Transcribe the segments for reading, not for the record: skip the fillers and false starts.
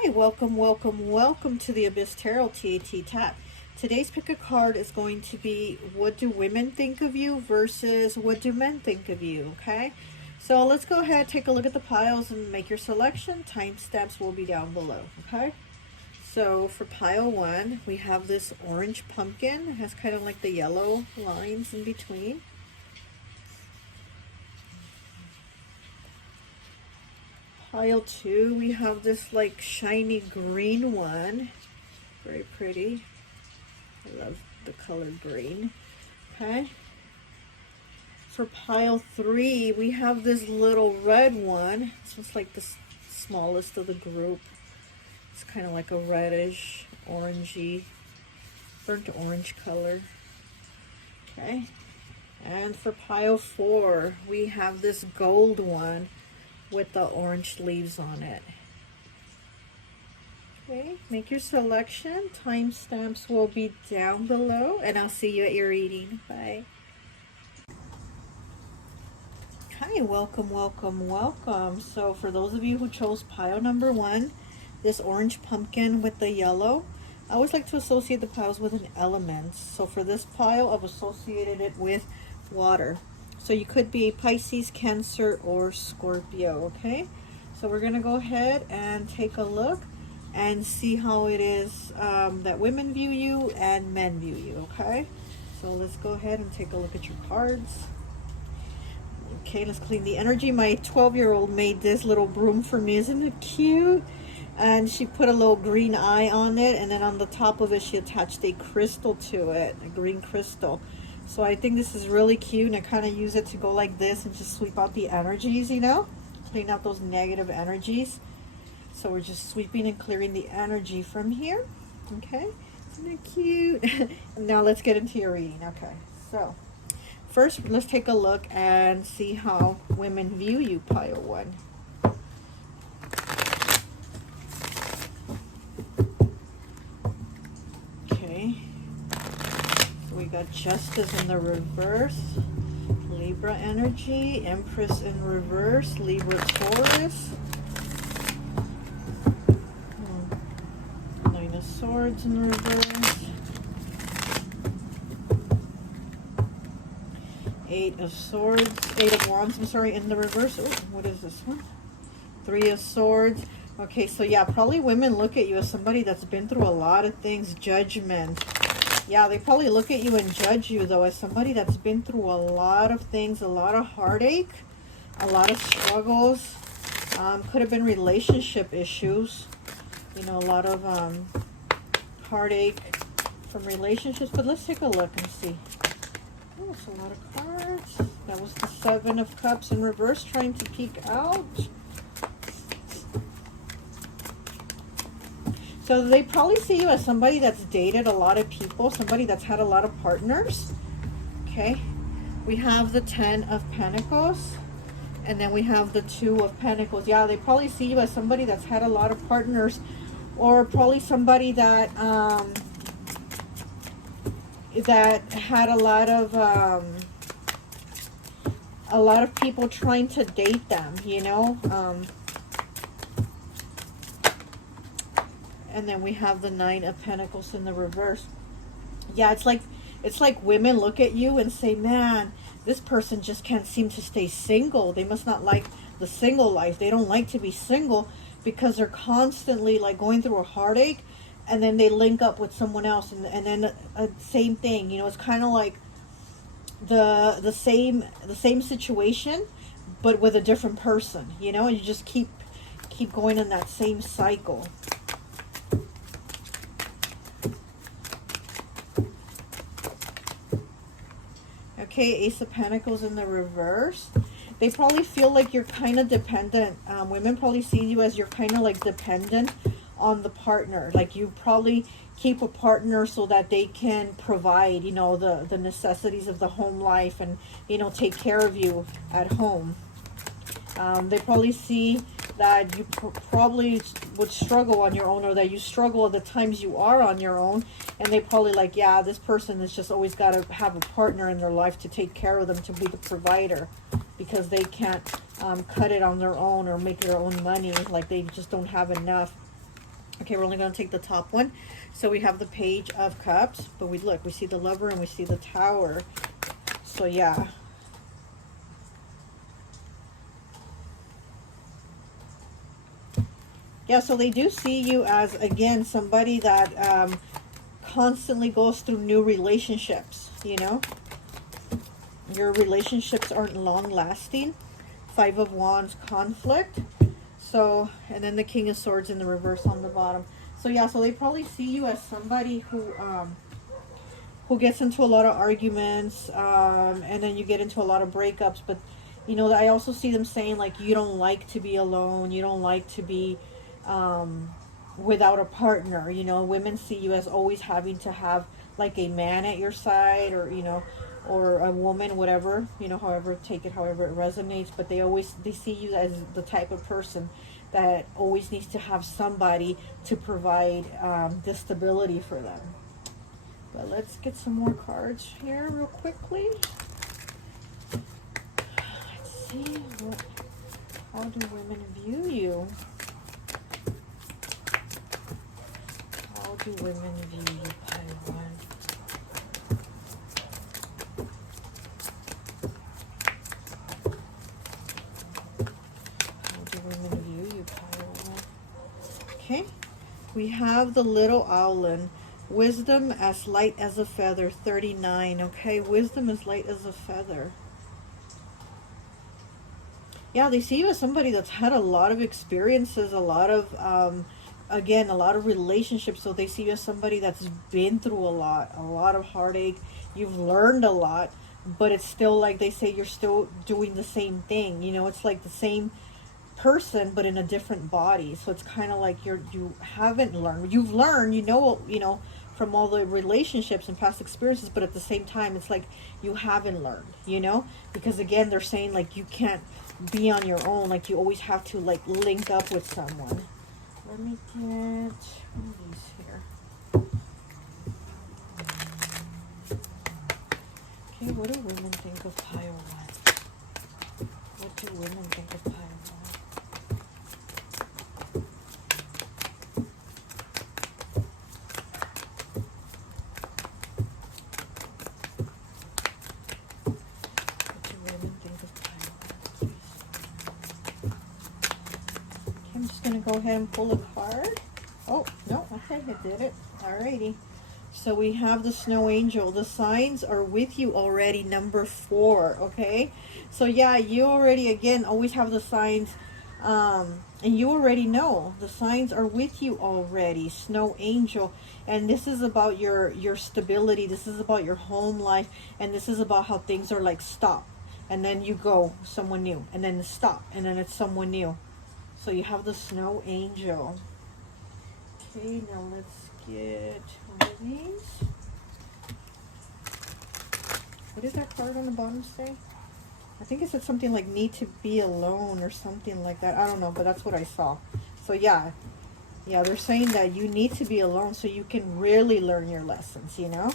Hi, welcome, welcome, welcome to the Abyss Tarot T.A.T. Today's pick a card is going to be what do women think of you versus what do men think of you, okay? So let's go ahead, take a look at the piles and make your selection. Timestamps will be down below, okay? So for pile 1, we have this orange pumpkin. It has kind of like the yellow lines in between. Pile 2, we have this like shiny green one. Very pretty. I love the color green. Okay. For pile 3, we have this little red one. This one's like the smallest of the group. It's kind of like a reddish, orangey, burnt orange color. Okay. And for pile 4, we have this gold one with the orange leaves on it. Okay, make your selection. Timestamps will be down below, and I'll see you at your reading. Bye. Hi, welcome, welcome, welcome. So for those of you who chose pile number 1, this orange pumpkin with the yellow, I always like to associate the piles with an element. So for this pile, I've associated it with water. So you could be Pisces, Cancer, or Scorpio, okay? So we're going to go ahead and take a look and see how it is that women view you and men view you, okay? So let's go ahead and take a look at your cards. Okay, let's clean the energy. My 12-year-old made this little broom for me. Isn't it cute? And she put a little green eye on it, and then on the top of it, she attached a crystal to it, a green crystal. So I think this is really cute, and I kind of use it to go like this and just sweep out the energies, you know? Clean out those negative energies. So we're just sweeping and clearing the energy from here. Okay? Isn't it cute? Now let's get into your reading. Okay, so first let's take a look and see how women view you, pile 1. We got Justice in the reverse, Libra energy, Empress in reverse, Libra Taurus, 9 of Swords in reverse, 8 of Swords, 8 of Wands, I'm sorry, in the reverse. Oh, what is this one? 3 of Swords. Okay, so yeah, probably women look at you as somebody that's been through a lot of things, Judgment. Yeah, they probably look at you and judge you, though, as somebody that's been through a lot of things, a lot of heartache, a lot of struggles. Could have been relationship issues. You know, a lot of heartache from relationships. But let's take a look and see. Oh, it's a lot of cards. That was the 7 of Cups in reverse trying to peek out. So they probably see you as somebody that's dated a lot of people, somebody that's had a lot of partners. Okay. We have the 10 of Pentacles, and then we have the 2 of Pentacles. Yeah, they probably see you as somebody that's had a lot of partners, or probably somebody that that had a lot of people trying to date them, you know. And then we have the 9 of Pentacles in the reverse. Yeah, it's like women look at you and say, man, this person just can't seem to stay single. They must not like the single life. They don't like to be single because they're constantly like going through a heartache, and then they link up with someone else, and then same thing. You know, it's kind of like the same situation, but with a different person. You know, and you just keep going in that same cycle. Okay, Ace of Pentacles in the reverse. They probably feel like you're kind of dependent. Women probably see you as you're kind of like dependent on the partner. Like you probably keep a partner so that they can provide, you know, the necessities of the home life and, you know, take care of you at home. They probably see that you probably would struggle on your own, or that you struggle at the times you are on your own, and they probably like, yeah, this person has just always got to have a partner in their life to take care of them, to be the provider, because they can't cut it on their own or make their own money, like they just don't have enough. Okay, we're only going to take the top one. So we have the Page of Cups, but we see the Lover and we see the Tower. So yeah. Yeah, so they do see you as, again, somebody that constantly goes through new relationships, you know. Your relationships aren't long lasting. Five of Wands, conflict. So, and then the King of Swords in the reverse on the bottom. So yeah, so they probably see you as somebody who gets into a lot of arguments, and then you get into a lot of breakups. But, you know, I also see them saying, like, you don't like to be alone. You don't like to be without a partner. You know, women see you as always having to have, like, a man at your side, or, you know, or a woman, whatever, you know, however, take it however it resonates. But they see you as the type of person that always needs to have somebody to provide the stability for them. But let's get some more cards here real quickly. Let's see, how do women view you? How do women view you, Pile One? How do women view you, Pile One? Okay, we have the Little Owlin. Wisdom as light as a feather, 39. Okay, wisdom as light as a feather. Yeah, they see you as somebody that's had a lot of experiences, a lot of, again, a lot of relationships. So they see you as somebody that's been through a lot of heartache. You've learned a lot, but it's still like they say, you're still doing the same thing. You know, it's like the same person, but in a different body. So it's kind of like you haven't learned. You've learned, you know, from all the relationships and past experiences, but at the same time, it's like you haven't learned, you know, because again, they're saying, like, you can't be on your own. Like, you always have to, like, link up with someone. Let me get one of these here. Okay, what do women think of Pile One? What do women think of Pile One? Go ahead and pull a card. Oh, no, okay, I did it. Alrighty. So we have the Snow Angel. The signs are with you already, number 4, okay? So yeah, you already, again, always have the signs, and you already know. The signs are with you already, Snow Angel. And this is about your stability. This is about your home life. And this is about how things are like stop. And then you go someone new. And then stop. And then it's someone new. So you have the Snow Angel. Okay, now let's get one of these. What did that card on the bottom say? I think it said something like need to be alone or something like that. I don't know, but that's what I saw. So yeah, they're saying that you need to be alone so you can really learn your lessons, you know?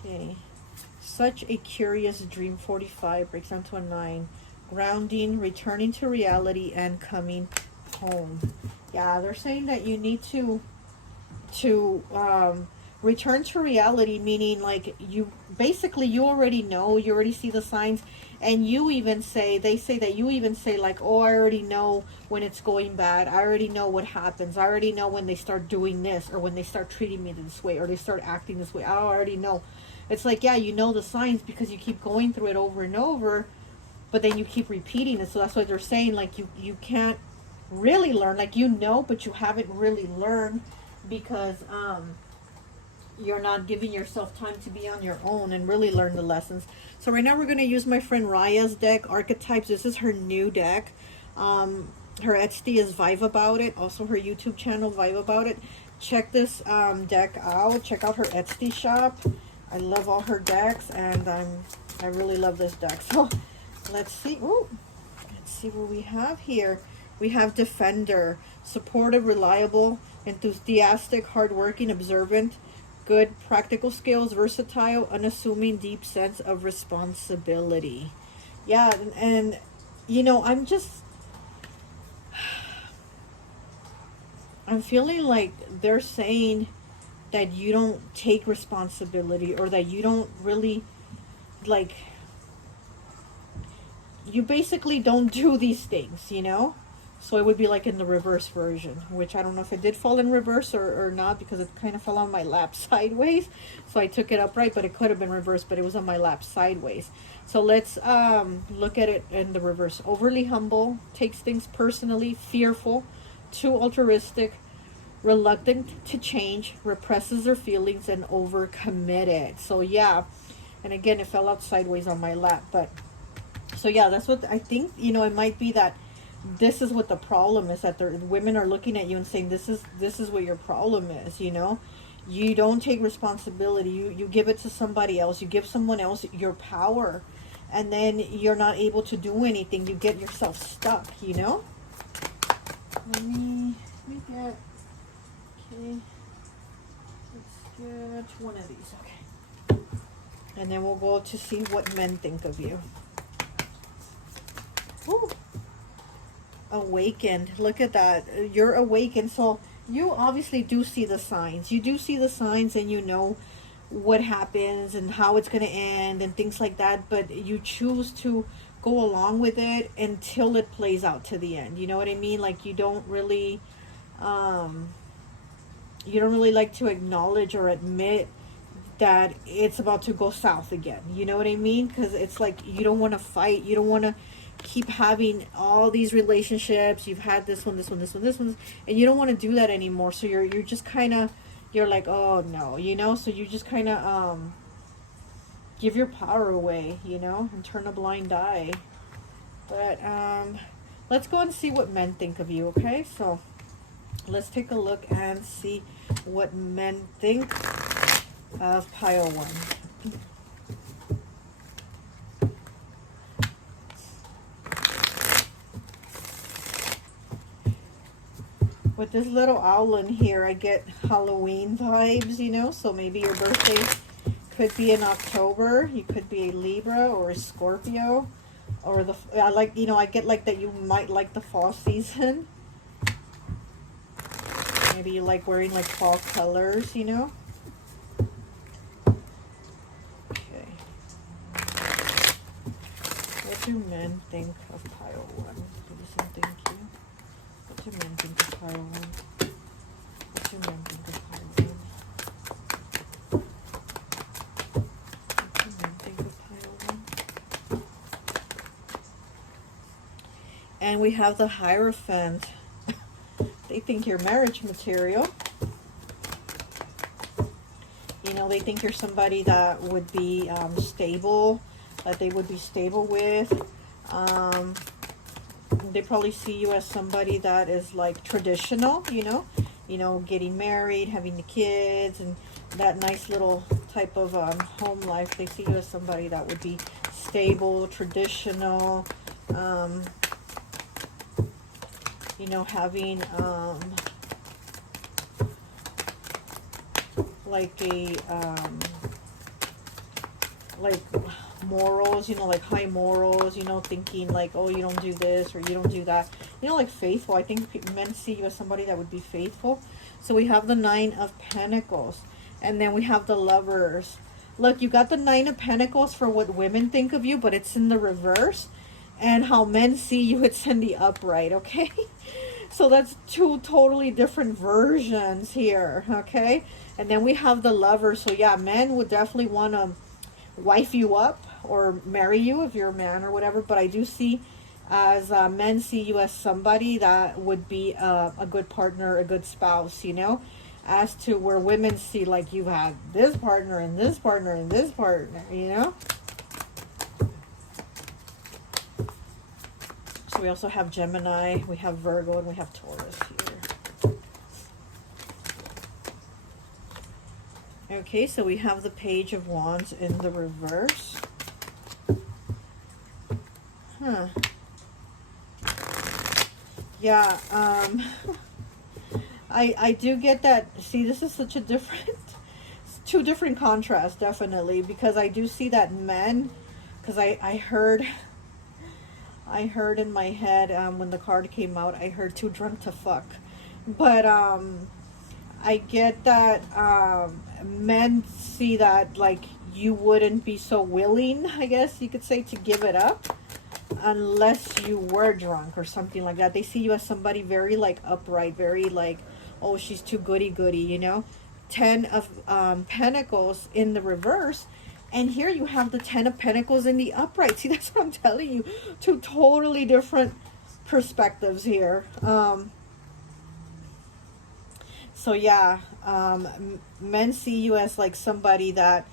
Okay. Such a curious dream, 45, breaks down to a 9. Grounding, returning to reality, and coming home. Yeah, they're saying that you need to return to reality, meaning like you already know, you already see the signs, and they say that you even say like, oh, I already know when it's going bad. I already know what happens. I already know when they start doing this, or when they start treating me this way, or they start acting this way. I already know. It's like, yeah, you know the signs because you keep going through it over and over, but then you keep repeating it. So that's what they're saying, like you can't really learn, like, you know, but you haven't really learned because you're not giving yourself time to be on your own and really learn the lessons. So right now we're going to use my friend Raya's deck, Archetypes. This is her new deck. Her Etsy is Vibe About It. Also her YouTube channel, Vibe About It. Check this deck out. Check out her Etsy shop. I love all her decks, and I really love this deck. So let's see. Ooh, let's see what we have here. We have Defender, supportive, reliable, enthusiastic, hardworking, observant, good practical skills, versatile, unassuming, deep sense of responsibility. Yeah, and you know, I'm feeling like they're saying that you don't take responsibility, or that you don't really, like, you basically don't do these things, you know? So it would be like in the reverse version, which I don't know if it did fall in reverse or not, because it kind of fell on my lap sideways. So I took it upright, but it could have been reversed, but it was on my lap sideways. So let's look at it in the reverse. Overly humble, takes things personally, fearful, too altruistic, reluctant to change, represses their feelings, and overcommitted. So yeah, and again, it fell out sideways on my lap, but so yeah, that's what I think. You know, it might be that this is what the problem is, that the women are looking at you and saying, this is what your problem is. You know, you don't take responsibility. You give it to somebody else. You give someone else your power, and then you're not able to do anything. You get yourself stuck. You know. Let me get. Okay. Let's get one of these. Okay. And then we'll go to see what men think of you. Ooh. Awakened. Look at that. You're awakened. So you obviously do see the signs. You do see the signs, and you know what happens and how it's going to end and things like that. But you choose to go along with it until it plays out to the end. You know what I mean? Like, you don't really like to acknowledge or admit that it's about to go south again. You know what I mean? Because it's like, you don't want to fight. You don't want to keep having all these relationships. You've had this one, and you don't want to do that anymore. So you're just kind of, you're like, oh no, you know. So you just kind of give your power away, you know, and turn a blind eye. But let's go and see what men think of you. Okay, so let's take a look and see what men think of pile 1. With this little owl in here, I get Halloween vibes, you know. So maybe your birthday could be in October. You could be a Libra or a Scorpio, or I get like that you might like the fall season. Maybe you like wearing like fall colors, you know. Okay. What do men think of pile 1? Citizen, thank you. What do men think of pile 1? What do men think of pile 1? What do men think of pile 1? And we have the Hierophant. They think you're marriage material. You know, they think you're somebody that would be stable, that they would be stable with. They probably see you as somebody that is like traditional, you know, getting married, having the kids, and that nice little type of home life. They see you as somebody that would be stable, traditional, you know, having like a like morals, you know, like high morals, you know, thinking like, oh, you don't do this or you don't do that, you know, like faithful. I think men see you as somebody that would be faithful. So we have the 9 of Pentacles, and then we have the Lovers. Look, you got the 9 of Pentacles for what women think of you, but it's in the reverse. And how men see you, it's in the upright, okay? So that's 2 totally different versions here, okay? And then we have the Lovers. So yeah, men would definitely want to wife you up or marry you if you're a man or whatever. But I do see as men see you as somebody that would be a good partner, a good spouse, you know? As to where women see like you had this partner and this partner and this partner, you know? So we also have Gemini, we have Virgo, and we have Taurus here. Okay, so we have the Page of Wands in the reverse. Huh. Yeah, I do get that. See, this is such a different, 2 different contrasts, definitely, because I do see that men, because I heard I heard in my head, when the card came out, I heard too drunk to fuck. But I get that men see that like you wouldn't be so willing, I guess you could say, to give it up unless you were drunk or something like that. They see you as somebody very like upright, very like, oh, she's too goody goody, you know. 10 of Pentacles in the reverse, and here you have the 10 of Pentacles in the upright. See, that's what I'm telling you. Two totally different perspectives here. So yeah, men see you as like somebody that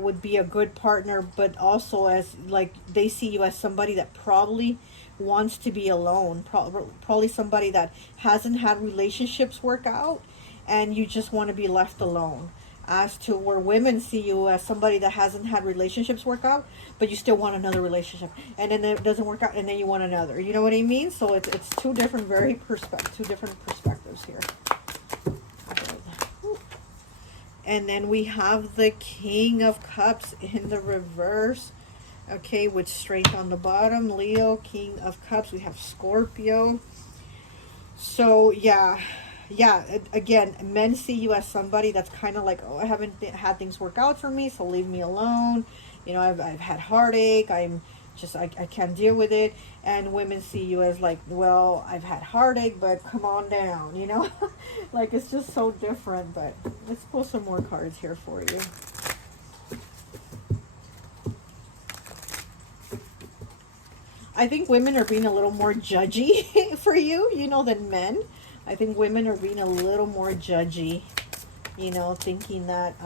would be a good partner, but also as like they see you as somebody that probably wants to be alone, probably somebody that hasn't had relationships work out, and you just want to be left alone. As to where women see you as somebody that hasn't had relationships work out, but you still want another relationship, and then it doesn't work out, and then you want another. You know what I mean? So it's two different two different perspectives here. And then we have the King of Cups in the reverse. Okay, with strength on the bottom. Leo, King of Cups. We have Scorpio. So, yeah. Again, men see you as somebody that's kind of like, oh, I haven't had things work out for me, so leave me alone. You know, I've had heartache. I can't deal with it. And women see you as like, well, I've had heartache, but come on down, you know. Like, it's just so different. But let's pull some more cards here for you. I think women are being a little more judgy for you, you know, than men. I think women are being a little more judgy, you know, thinking that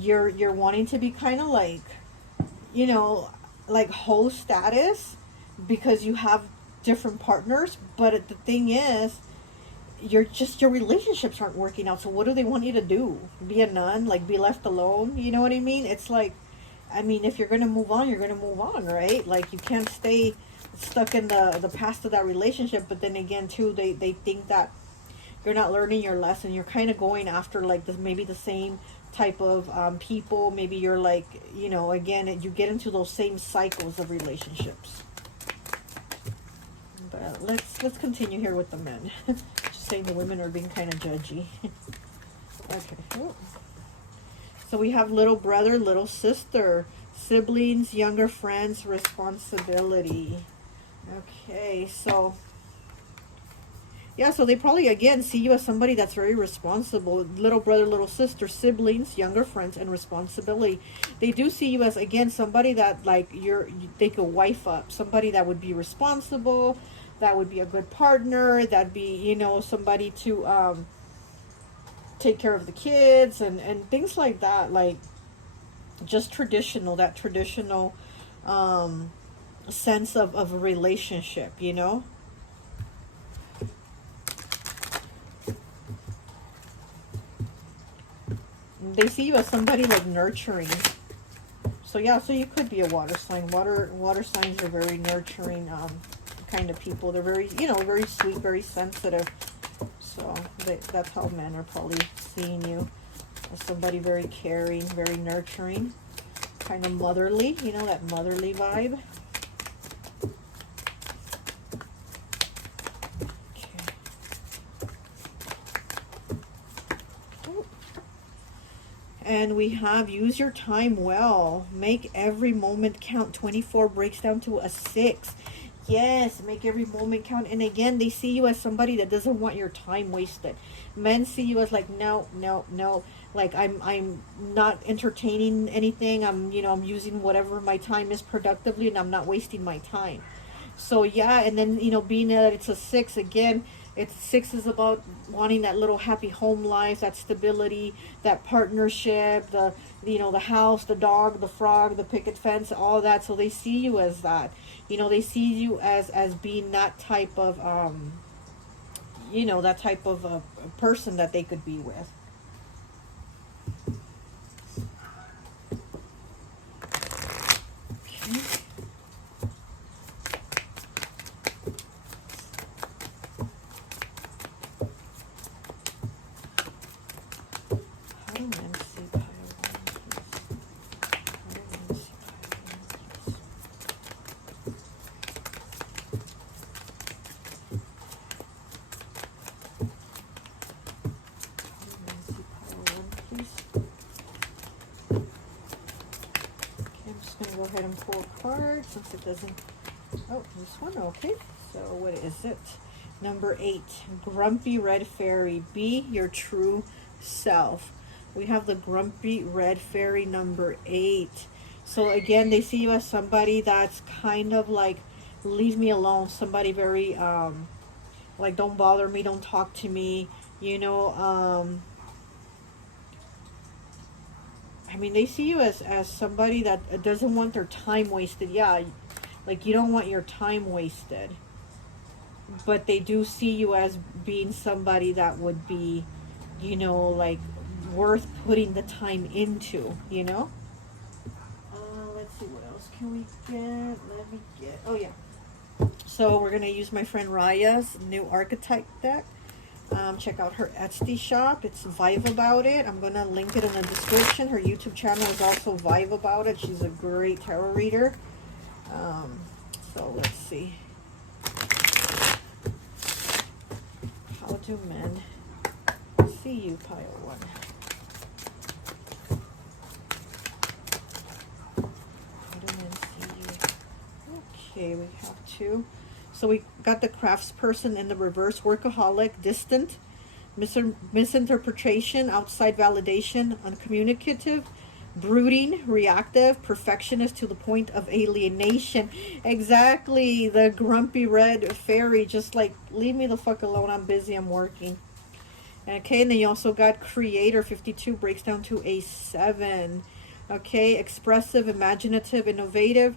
you're wanting to be kind of like, you know, like whole status because you have different partners. But the thing is, your relationships aren't working out. So what do they want you to do? Be a nun? Like, be left alone? You know what I mean? It's like, I mean, if you're going to move on, you're going to move on, right? Like, you can't stay stuck in the past of that relationship. But then again, too, they think that you're not learning your lesson. You're kind of going after, like, maybe the same type of people. Maybe you're like, you know, again, you get into those same cycles of relationships. But let's continue here with the men. Just saying the women are being kind of judgy. Okay. So we have little brother, little sister, siblings, younger friends, responsibility. Okay, so yeah, so they probably, again, see you as somebody that's very responsible. Little brother, little sister, siblings, younger friends, and responsibility. They do see you as, again, somebody that, like, they could wife up. Somebody that would be responsible, that would be a good partner, that'd be, you know, somebody to take care of the kids and things like that. Like, just traditional, that traditional sense of a relationship, you know? They see you as somebody like nurturing. So yeah, so you could be a water sign. Water signs are very nurturing kind of people. They're very, you know, very sweet, very sensitive. So that's how men are probably seeing you, as somebody very caring, very nurturing, kind of motherly, you know, that motherly vibe. And we have use your time well. Make every moment count. 24 breaks down to a 6. Yes, make every moment count. And again, they see you as somebody that doesn't want your time wasted. Men see you as like, no. Like, I'm not entertaining anything. I'm using whatever my time is productively, and I'm not wasting my time. So yeah, and then, being that it's a 6, again, it's 6 is about wanting that little happy home life, that stability, that partnership, the house, the dog, the frog, the picket fence, all that. So they see you as that. They see you as being that type of that type of a person that they could be with. going to go ahead and pull a card since it doesn't... Oh, this one, okay. So what is it? Number 8, Grumpy Red Fairy. Be your true self. We have the Grumpy Red Fairy, number 8. So again, they see you as somebody that's kind of like, leave me alone. Somebody very, like, don't bother me, don't talk to me, you know. I mean, they see you as somebody that doesn't want their time wasted. Yeah, like, you don't want your time wasted. But they do see you as being somebody that would be, you know, like, worth putting the time into, you know. Let's see, what else can we get? Let me get, oh yeah. So we're going to use my friend Raya's new archetype deck. Check out her Etsy shop. It's Vibe About It. I'm going to link it in the description. Her YouTube channel is also Vibe About It. She's a great tarot reader. So let's see. How do men see you, pile 1? How do men see you? Okay, we have 2. So we got the craftsperson in the reverse, workaholic, distant, misinterpretation, outside validation, uncommunicative, brooding, reactive, perfectionist to the point of alienation. Exactly, the Grumpy Red Fairy, just like, leave me the fuck alone, I'm busy, I'm working. Okay, and then you also got creator, 52, breaks down to a 7. Okay, expressive, imaginative, innovative,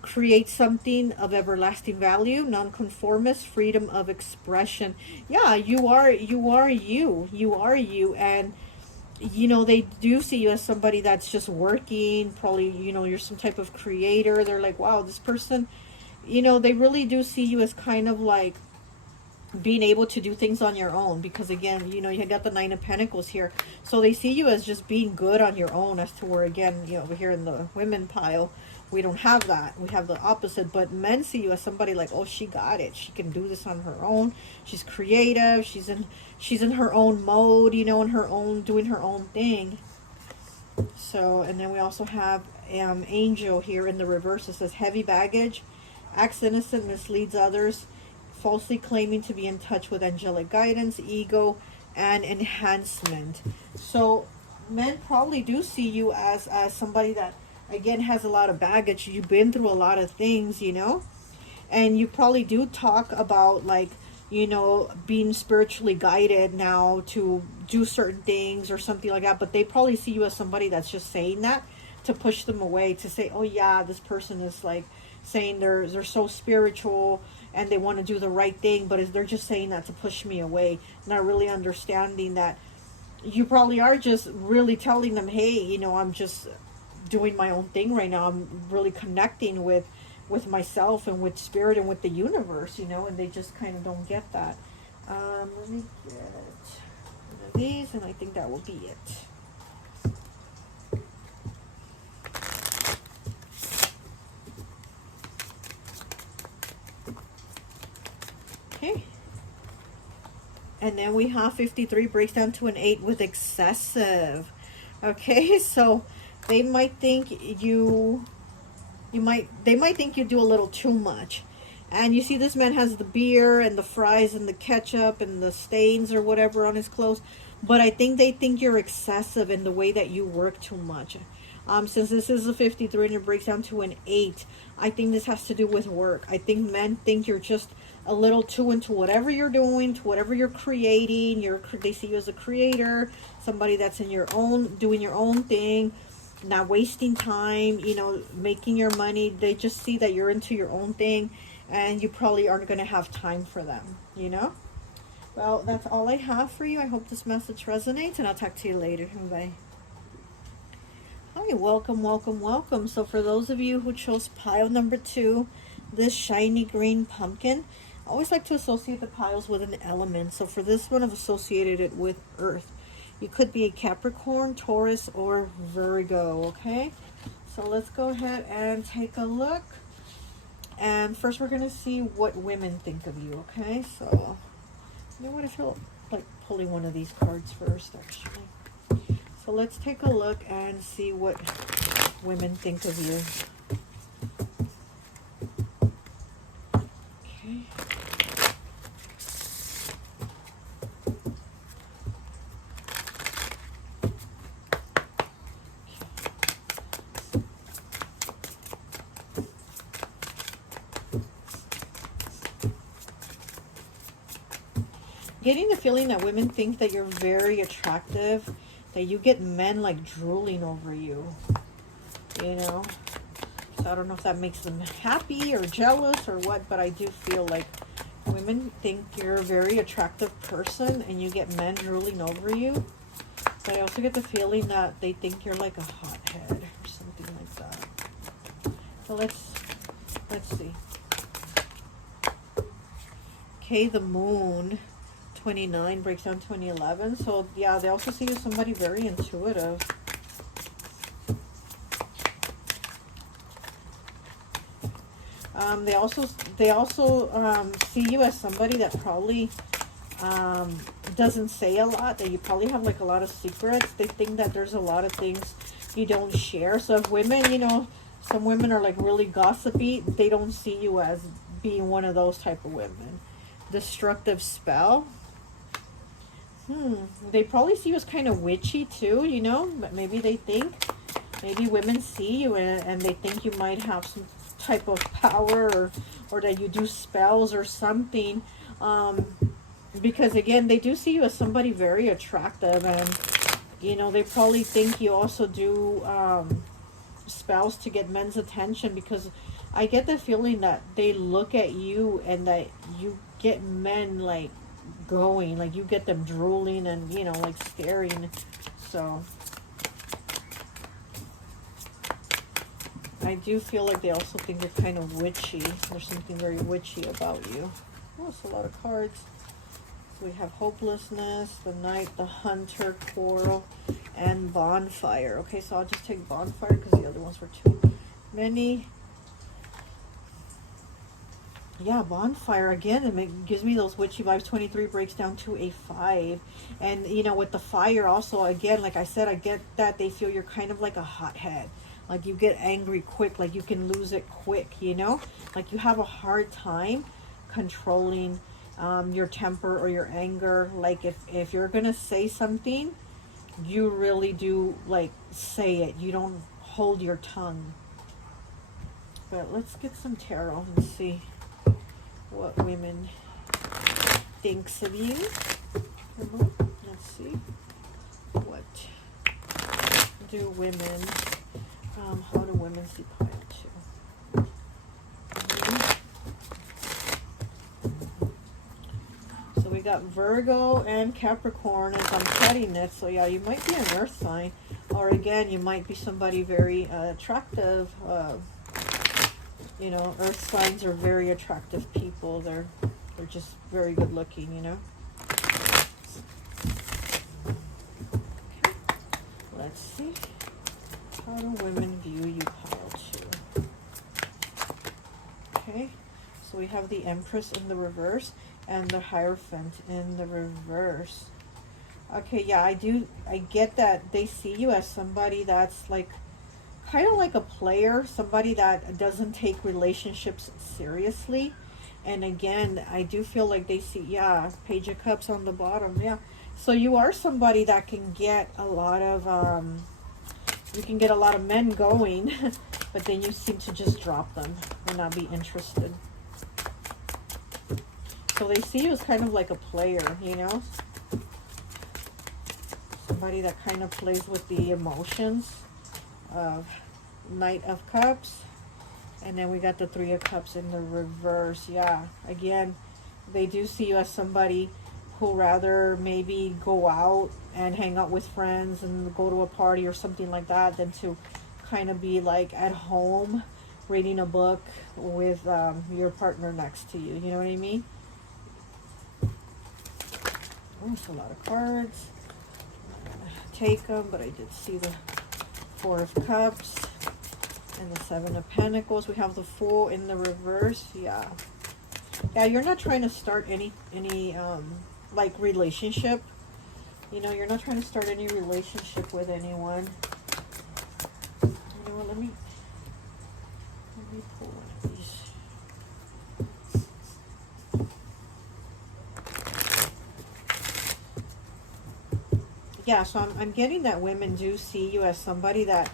create something of everlasting value, nonconformist, freedom of expression. Yeah, you are you, and you know, they do see you as somebody that's just working, probably, you know, you're some type of creator. They're like, wow, this person, you know, they really do see you as kind of like being able to do things on your own, because again, you know, you got the 9 of Pentacles here, so they see you as just being good on your own, as to where, again, you know, over here in the women pile, we don't have that. We have the opposite. But men see you as somebody like, oh, she got it. She can do this on her own. She's creative. She's in her own mode, you know, in her own, doing her own thing. So, and then we also have Angel here in the reverse. It says heavy baggage, acts innocent, misleads others, falsely claiming to be in touch with angelic guidance, ego, and enhancement. So men probably do see you as somebody that, again, has a lot of baggage. You've been through a lot of things, you know, and you probably do talk about, like, you know, being spiritually guided now to do certain things or something like that. But they probably see you as somebody that's just saying that to push them away, to say, oh yeah, this person is like saying they're so spiritual and they want to do the right thing, but they're just saying that to push me away, not really understanding that you probably are just really telling them, hey, you know, I'm just doing my own thing right now. I'm really connecting with myself and with spirit and with the universe, you know, and they just kind of don't get that. Let me get one of these, and I think that will be it. Okay. And then we have 53 breaks down to an 8 with excessive. Okay, so they might think they might think you do a little too much. And you see this man has the beer and the fries and the ketchup and the stains or whatever on his clothes. But I think they think you're excessive in the way that you work too much. Since this is a 53 and it breaks down to an 8, I think this has to do with work. I think men think you're just a little too into whatever you're doing, to whatever you're creating. They see you as a creator, somebody that's in your own, doing your own thing, not wasting time, you know, making your money. They just see that you're into your own thing, and you probably aren't going to have time for them, you know. Well, that's all I have for you. I hope this message resonates, and I'll talk to you later. Bye. Hi, welcome, welcome, welcome. So for those of you who chose pile number 2, this shiny green pumpkin, I always like to associate the piles with an element. So for this one, I've associated it with earth. You could be a Capricorn, Taurus, or Virgo, okay? So let's go ahead and take a look. And first we're going to see what women think of you, okay? So you know what, I feel like pulling one of these cards first, actually. So So let's take a look and see what women think of you. Okay. Getting the feeling that women think that you're very attractive, that you get men like drooling over you, you know. So I don't know if that makes them happy or jealous or what, but I do feel like women think you're a very attractive person and you get men drooling over you. But I also get the feeling that they think you're like a hothead or something like that. So let's see. Okay, the moon. 29 breaks down 2011. So yeah, they also see you as somebody very intuitive. They also see you as somebody that probably doesn't say a lot, that you probably have like a lot of secrets. They think that there's a lot of things you don't share. So if women, you know, some women are like really gossipy, they don't see you as being one of those type of women. Destructive spell. They probably see you as kind of witchy too, you know. But maybe they think, maybe women see you and they think you might have some type of power, or that you do spells or something. Because again, they do see you as somebody very attractive, and you know, they probably think you also do spells to get men's attention, because I get the feeling that they look at you and that you get men like going, like you get them drooling and, you know, like staring. So I do feel like they also think you're kind of witchy. There's something very witchy about you. Oh, it's a lot of cards. So we have hopelessness, the knight, the hunter, quarrel, and bonfire. Okay, so I'll just take bonfire because the other ones were too many. Yeah, bonfire again. It gives me those witchy vibes. 23 breaks down to a 5. And, you know, with the fire also, again, like I said, I get that they feel you're kind of like a hothead. Like you get angry quick, like you can lose it quick, you know? Like you have a hard time controlling your temper or your anger. Like if you're going to say something, you really do, like, say it. You don't hold your tongue. But let's get some tarot and see what women thinks of you. Come on, let's see. What do women, how do women see pile 2? So we got Virgo and Capricorn as I'm cutting it. So yeah, you might be an earth sign, or again, you might be somebody very attractive. You know, earth signs are very attractive people. They're just very good looking, you know. Okay. Let's see. How do women view you, pile 2? Okay. So we have the Empress in the reverse and the Hierophant in the reverse. Okay, yeah, I get that they see you as somebody that's like kind of like a player, somebody that doesn't take relationships seriously. And again, I do feel like they see, yeah, Page of Cups on the bottom, yeah. So you are somebody that can get a lot of, you can get a lot of men going, but then you seem to just drop them and not be interested. So they see you as kind of like a player, you know? Somebody that kind of plays with the emotions. Knight of Cups, and then we got the Three of Cups in the reverse. Yeah, again, they do see you as somebody who rather maybe go out and hang out with friends and go to a party or something like that than to kind of be like at home reading a book with your partner next to you. You know what I mean? Oh, it's a lot of cards. Take them, but I did see the Four of Cups and the Seven of Pentacles. We have the Fool in the reverse. Yeah, you're not trying to start any like relationship. You know, you're not trying to start any relationship with anyone. You know what, let me pull one of these. Yeah, so I'm getting that women do see you as somebody that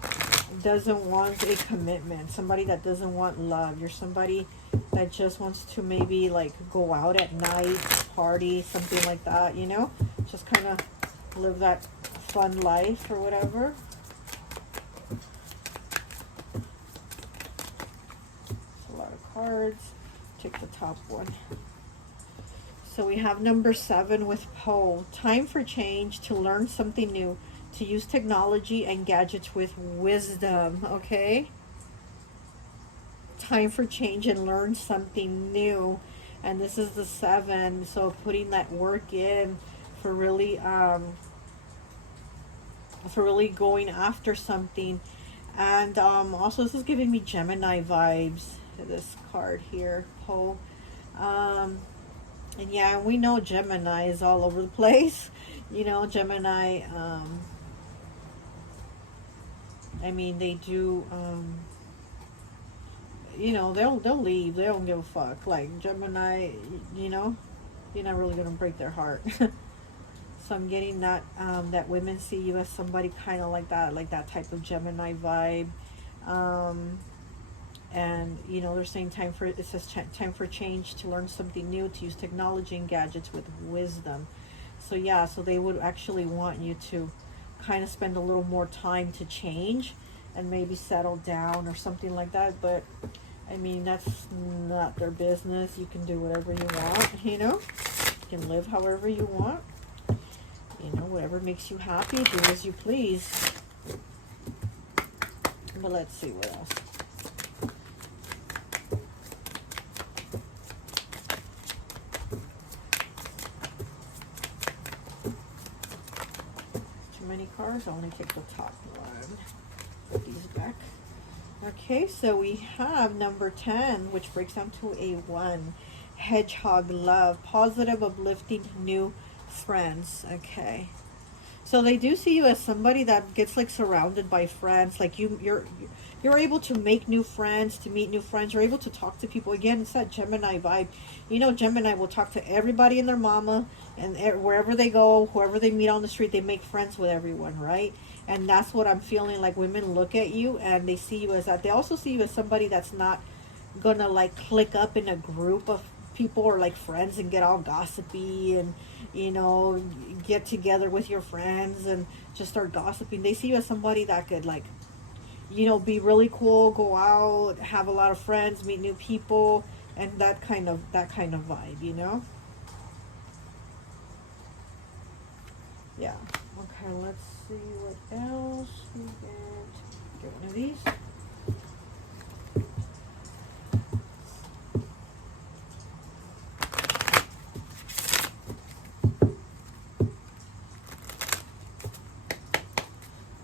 doesn't want a commitment, somebody that doesn't want love. You're somebody that just wants to maybe like go out at night, party, something like that, you know? Just kind of live that fun life or whatever. It's a lot of cards. Take the top one. So we have number 7 with Poe. Time for change, to learn something new, to use technology and gadgets with wisdom, okay? Time for change and learn something new. And this is the 7, so putting that work in for really going after something. And also this is giving me Gemini vibes, this card here, Poe. And yeah, we know Gemini is all over the place. You know, Gemini, I mean, they do, you know, they'll leave. They don't give a fuck. Like, Gemini, you know, you're not really going to break their heart. So I'm getting that, that women see you as somebody kind of like that type of Gemini vibe. And you know, they're saying it says time for change, to learn something new, to use technology and gadgets with wisdom. So yeah, so they would actually want you to kind of spend a little more time to change and maybe settle down or something like that. But I mean, that's not their business. You can do whatever you want, you know, you can live however you want, you know, whatever makes you happy, do as you please. But let's see what else. Many cards. I'll only take the top one. Put these back. Okay, so we have number 10, which breaks down to a 1. Hedgehog love. Positive, uplifting, new friends. Okay. So they do see you as somebody that gets like surrounded by friends. Like you're able to make new friends, to meet new friends. You're able to talk to people. Again, it's that Gemini vibe. You know, Gemini will talk to everybody and their mama, and wherever they go, whoever they meet on the street, they make friends with everyone, right? And that's what I'm feeling like. Women look at you and they see you as that. They also see you as somebody that's not gonna like click up in a group of people or like friends and get all gossipy and, you know, get together with your friends and just start gossiping. They see you as somebody that could, like, you know, be really cool, go out, have a lot of friends, meet new people, and that kind of vibe, you know? Yeah. Okay, let's see what else we get one of these.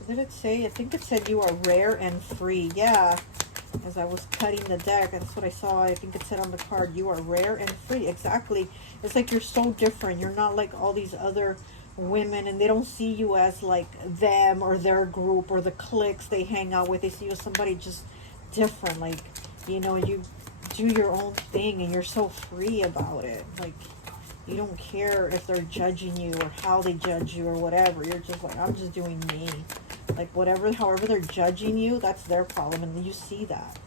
What did it say? I think it said you are rare and free. Yeah. As I was cutting the deck, that's what I saw. I think it said on the card, you are rare and free. Exactly. It's like you're so different. You're not like all these other women, and they don't see you as like them or their group or the cliques they hang out with. They see you as somebody just different. Like, you know, you do your own thing and you're so free about it. Like, you don't care if they're judging you or how they judge you or whatever. You're just like, I'm just doing me. Like, however they're judging you, that's their problem. And you see that.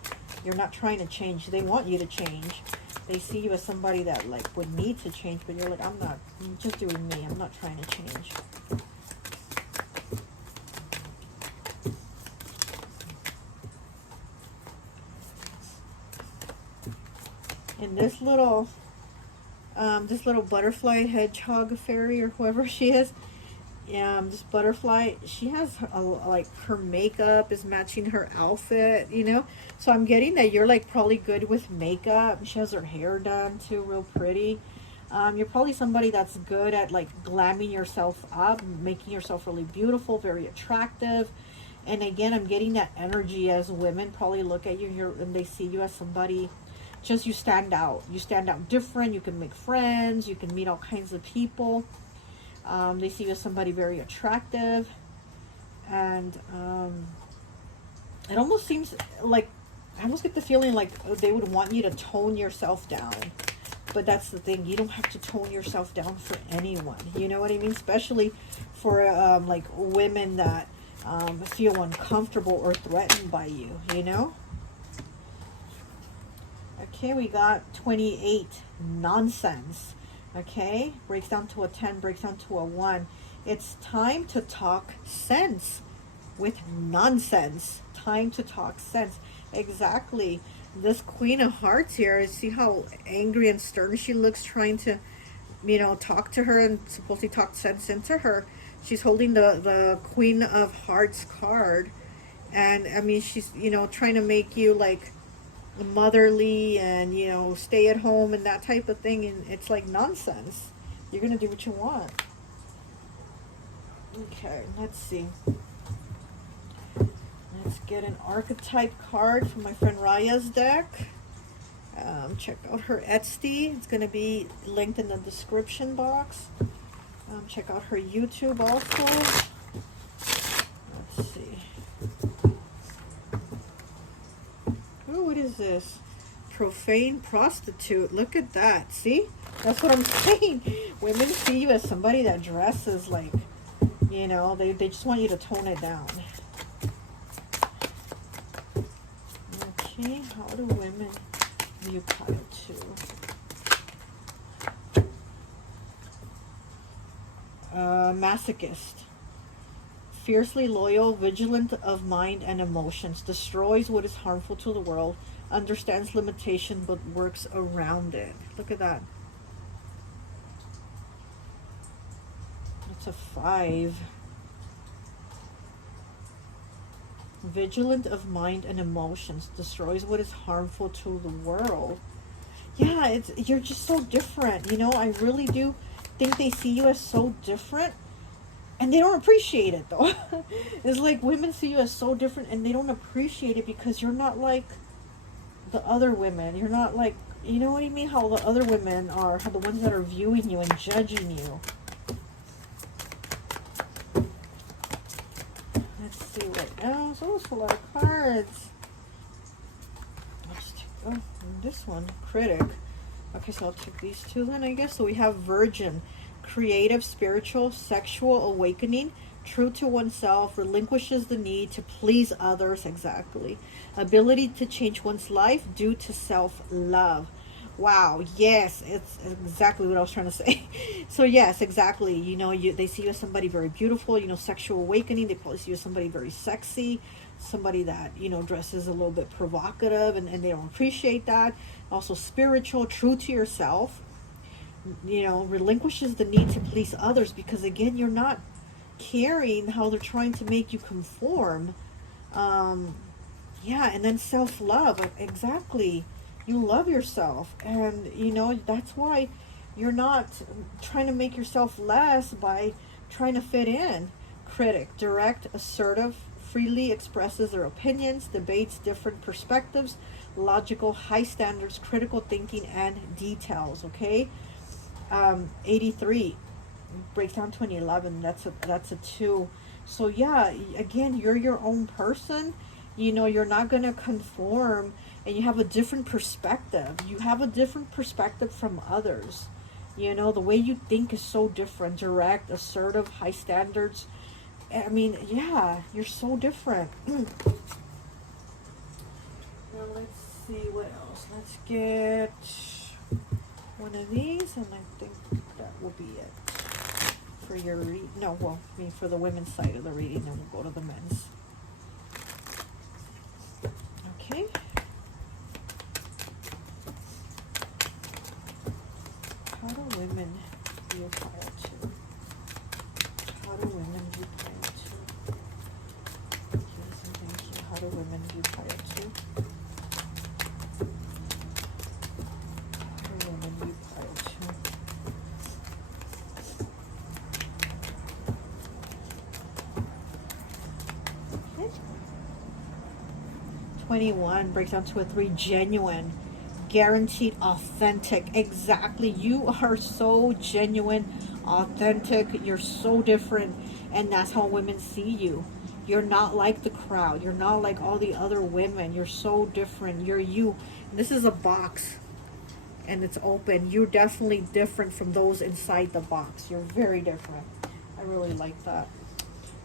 You're not trying to change. They want you to change. They see you as somebody that, like, would need to change. But you're like, I'm just doing me. I'm not trying to change. And this little butterfly hedgehog fairy or whoever she is, this butterfly, she has like her makeup is matching her outfit, you know. So I'm getting that you're like probably good with makeup. She has her hair done too, real pretty. You're probably somebody that's good at like glamming yourself up, making yourself really beautiful, very attractive. And again, I'm getting that energy as women probably look at you and they see you as somebody, just you stand out. You stand out different. You can make friends. You can meet all kinds of people. They see you as somebody very attractive, and it almost seems like, I almost get the feeling like they would want you to tone yourself down. But that's the thing, you don't have to tone yourself down for anyone. You know what I mean? Especially for like women that feel uncomfortable or threatened by you, you know? Okay, we got 28, nonsense. Okay, breaks down to a 10, breaks down to a 1. It's time to talk sense with nonsense. Time to talk sense. Exactly. This Queen of Hearts here, see how angry and stern she looks, trying to, you know, talk to her and supposedly talk sense into her. She's holding the Queen of Hearts card. And, I mean, she's, you know, trying to make you, like, motherly and, you know, stay at home and that type of thing. And it's like nonsense. You're going to do what you want. Okay, let's see. Let's get an archetype card from my friend Raya's deck. Check out her Etsy. It's going to be linked in the description box. Check out her YouTube also. Let's see. Oh, what is this? Profane prostitute. Look at that. See? That's what I'm saying. Women see you as somebody that dresses like, you know, they just want you to tone it down. Okay, how do women view pile 2? Masochist. Fiercely loyal, vigilant of mind and emotions, destroys what is harmful to the world, understands limitation but works around it. Look at that. It's a 5. Vigilant of mind and emotions, destroys what is harmful to the world. Yeah, you're just so different. You know, I really do think they see you as so different, and they don't appreciate it though. It's like women see you as so different and they don't appreciate it because you're not like the other women. You're not like, you know what I mean? How the other women are, how the ones that are viewing you and judging you. Let's see what else. Oh, it's a lot of cards. Let's take, this one, critic. Okay, so I'll take these two then, I guess. So we have virgin, creative, spiritual, sexual awakening, true to oneself, relinquishes the need to please others. Exactly. Ability to change one's life due to self-love. Wow, yes, it's exactly what I was trying to say. So yes, exactly. You know, they see you as somebody very beautiful, you know, sexual awakening. They probably see you as somebody very sexy, somebody that, you know, dresses a little bit provocative, and they don't appreciate that. Also spiritual, true to yourself, you know, relinquishes the need to please others, because again, you're not caring how they're trying to make you conform. Yeah, and then self-love, exactly. You love yourself, and you know, that's why you're not trying to make yourself less by trying to fit in. Critic, direct, assertive, freely expresses their opinions, debates different perspectives, logical, high standards, critical thinking, and details. Okay. 83 breaks down to an 11. That's a 2. So yeah, again, you're your own person. You know, you're not going to conform, and you have a different perspective. You have a different perspective from others. You know, the way you think is so different. Direct, assertive, high standards. I mean, yeah, you're so different. Now let's see what else. Let's get one of these, and I think that will be it for your read. No, well, I mean for the women's side of the reading, then we'll go to the men's. Okay. How do women view pile 2? How do women view pile 2? Yes, and thank you. How do women view pile 2? How do women view pile 2? Okay. 21 breaks down to a 3, genuine. guaranteed authentic. Exactly. You are so genuine, authentic. You're so different, and that's how women see you. You're not like the crowd. You're not like all the other women. You're so different. You're you. This is a box, and it's open. You're definitely different from those inside the box. You're very different. I really like that.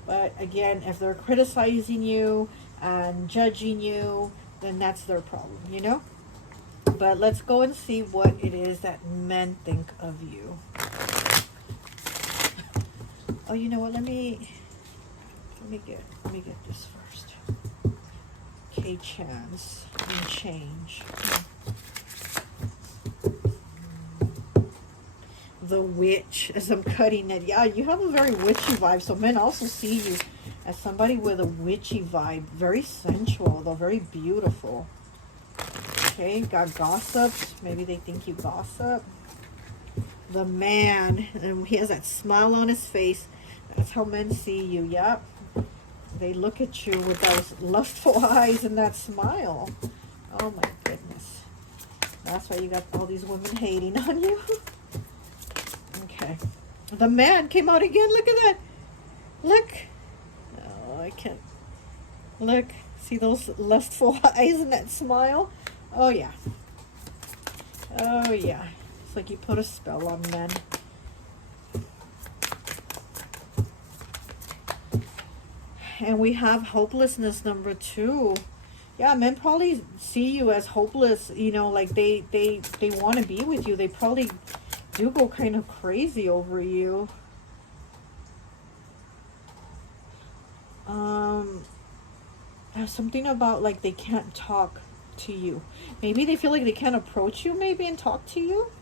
But again, if they're criticizing you and judging you, then that's their problem, you know? But let's go and see what it is that men think of you. Oh, you know what? Let me get this first. Okay, chance and change. The witch, as I'm cutting it. Yeah, you have a very witchy vibe. So men also see you as somebody with a witchy vibe. Very sensual, though very beautiful. Okay, got gossips. Maybe they think you gossip. The man, and he has that smile on his face. That's how men see you. Yep. They look at you with those lustful eyes and that smile. Oh my goodness. That's why you got all these women hating on you. Okay. The man came out again. Look at that. Look. Oh, I can't. Look. See those lustful eyes and that smile? Oh, yeah. Oh, yeah. It's like you put a spell on men. And we have hopelessness number 2. Yeah, men probably see you as hopeless. You know, like they want to be with you. They probably do go kind of crazy over you. There's something about like they can't talk to you. Maybe they feel like they can't approach you maybe and talk to you.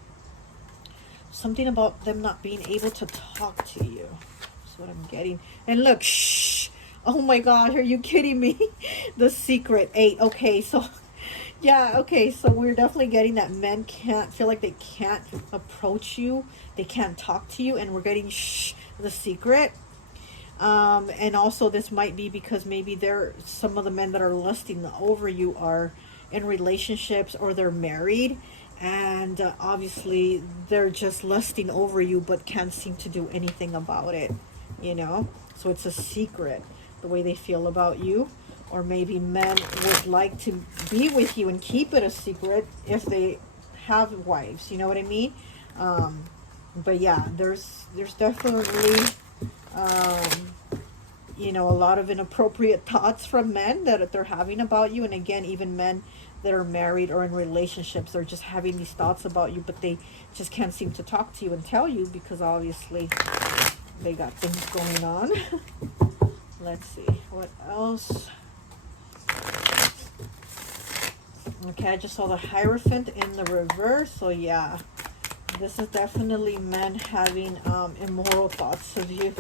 Something about them not being able to talk to you. That's what I'm getting. And look, shh. Oh my God, are you kidding me? The secret 8. Okay, so yeah, okay, so we're definitely getting that men can't feel like they can't approach you. They can't talk to you, and we're getting shh, the secret. And also this might be because maybe some of the men that are lusting over you are in relationships or they're married, and obviously they're just lusting over you but can't seem to do anything about it, you know? So it's a secret, the way they feel about you. Or maybe men would like to be with you and keep it a secret if they have wives, you know what I mean? But yeah, there's definitely you know, a lot of inappropriate thoughts from men that they're having about you. And again, even men that are married or in relationships, they're just having these thoughts about you, but they just can't seem to talk to you and tell you because obviously they got things going on. Let's see, what else? Okay, I just saw the Hierophant in the reverse. So yeah, this is definitely men having immoral thoughts of you.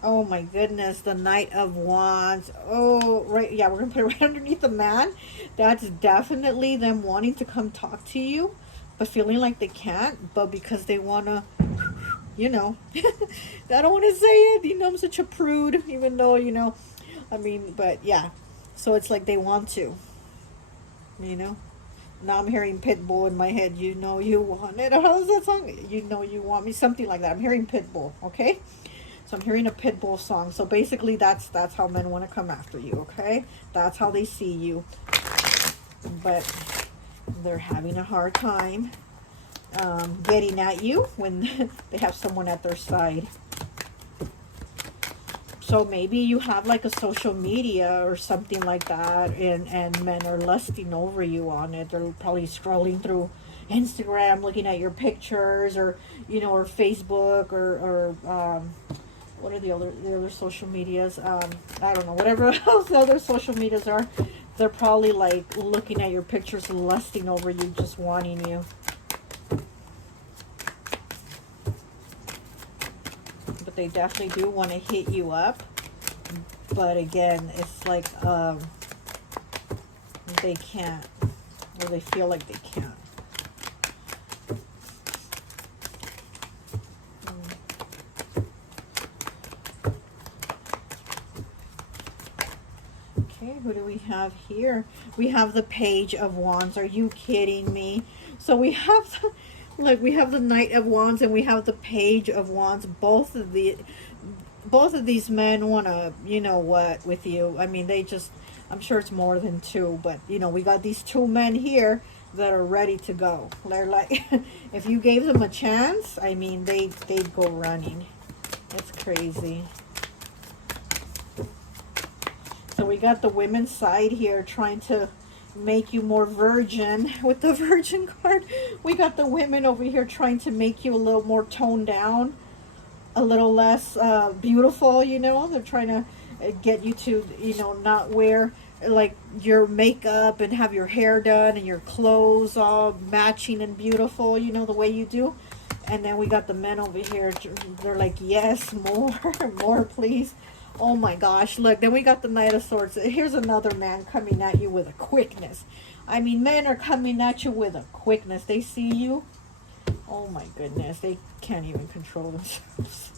Oh my goodness, the Knight of Wands. Oh, right, yeah, we're going to put it right underneath the man. That's definitely them wanting to come talk to you, but feeling like they can't, but because they want to, you know, I don't want to say it, you know, I'm such a prude, even though, you know, I mean, but yeah, so it's like they want to, you know. Now I'm hearing Pitbull in my head, you know you want it. How's that song? You know you want me, something like that. I'm hearing Pitbull, okay? So I'm hearing a Pitbull song. So basically that's how men want to come after you, okay? That's how they see you. But they're having a hard time getting at you when they have someone at their side. So maybe you have like a social media or something like that, and men are lusting over you on it. They're probably scrolling through Instagram, looking at your pictures, or, you know, or Facebook, or what are the other social medias? I don't know, whatever else the other social medias are. They're probably like looking at your pictures, lusting over you, just wanting you. But they definitely do want to hit you up. But again, it's like they can't, or they feel like they can't. Okay, who do we have here? We have the Page of Wands. Are you kidding me? So we have the, look, we have the Knight of Wands and we have the Page of Wands. Both of these men want to, you know what, with you. I mean, they just, I'm sure it's more than two, but you know, we got these two men here that are ready to go. They're like, if you gave them a chance, I mean, they'd go running. It's crazy. So we got the women's side here trying to make you more virgin with the Virgin card. We got the women over here trying to make you a little more toned down, a little less beautiful, you know. They're trying to get you to, you know, not wear like your makeup and have your hair done and your clothes all matching and beautiful, you know, the way you do. And then we got the men over here. They're like, yes, more, more, please. Oh my gosh, look, then we got the Knight of Swords. Here's another man coming at you with a quickness. I mean, men are coming at you with a quickness. They see you. Oh my goodness, they can't even control themselves.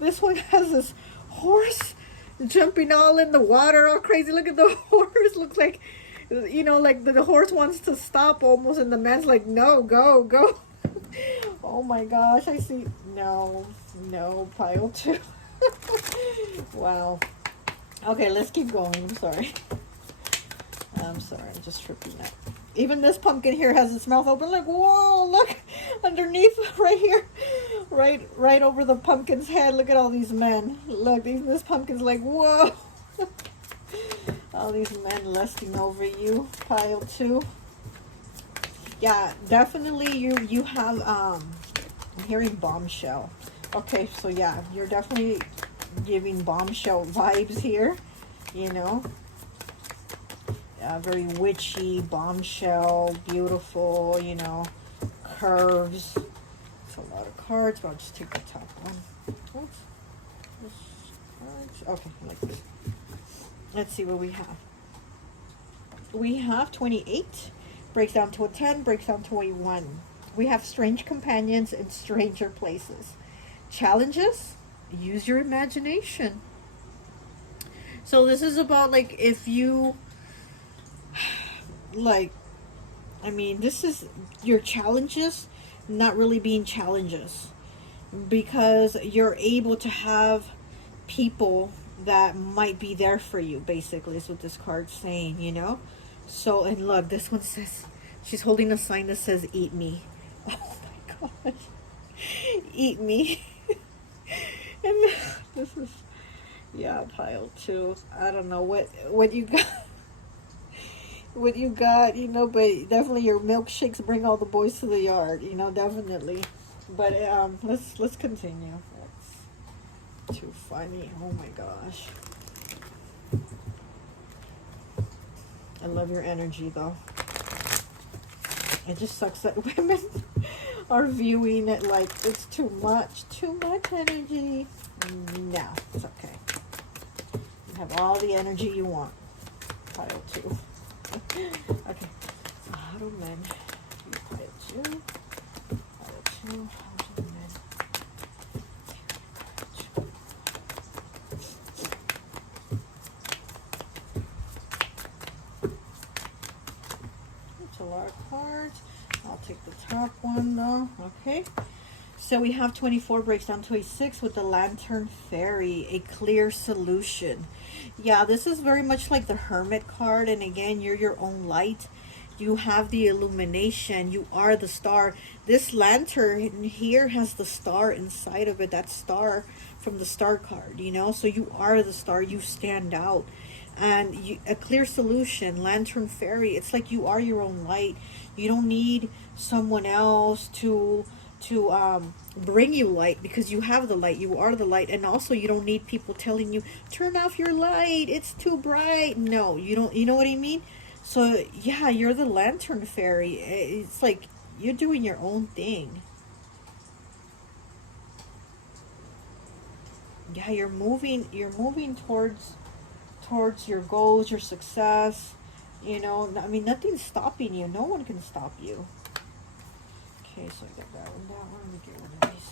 This one has this horse jumping all in the water, all crazy. Look at the horse. Looks like, you know, like the horse wants to stop almost, and the man's like, no, go, go. Oh my gosh, I see. No, pile two. Wow. Okay, let's keep going. I'm sorry, I'm just tripping out. Even this pumpkin here has its mouth open. Like, whoa, look underneath, right here, right over the pumpkin's head. Look at all these men. Look, this pumpkin's like, whoa. All these men lusting over you. Pile two. Yeah, definitely you have I'm hearing bombshell. Okay, so yeah, you're definitely giving bombshell vibes here, you know. Very witchy, bombshell, beautiful, you know, curves. It's a lot of cards, but I'll just take the top one. Oops. Okay, like this. Let's see what we have. We have 28, breaks down to a 10, breaks down to a 1. We have strange companions in stranger places. Challenges, use your imagination. So this is about, like, if you, like, I mean, this is your challenges not really being challenges, because you're able to have people that might be there for you, basically, is what this card's saying, you know. So, and look, this one says, she's holding a sign that says, eat me. Oh my gosh. Eat me. And this is, yeah, pile two. I don't know what you got. What you got, you know, but definitely your milkshakes bring all the boys to the yard, you know, definitely. But let's continue. That's too funny. Oh my gosh. I love your energy though. It just sucks that women are viewing it like it's too much energy. No, it's okay. You have all the energy you want. Pile two. Okay, so how do men do pile two? Pile two, how do men? It's a lot of cards. I'll take the top one though. Okay. So we have 24, breaks down to a 6 with the Lantern Fairy, a clear solution. Yeah, this is very much like the Hermit card. And again, you're your own light. You have the illumination. You are the star. This lantern here has the star inside of it. That star from the star card, you know. So you are the star. You stand out. And a clear solution, Lantern Fairy. It's like you are your own light. You don't need someone else to bring you light, because you have the light. You are the light. And also you don't need people telling you, turn off your light, it's too bright. No, you don't. You know what I mean? So yeah, you're the Lantern Fairy. It's like you're doing your own thing. Yeah, you're moving towards your goals, your success. You know, I mean, nothing's stopping you. No one can stop you. Okay, so I got that one. Let me get one of these.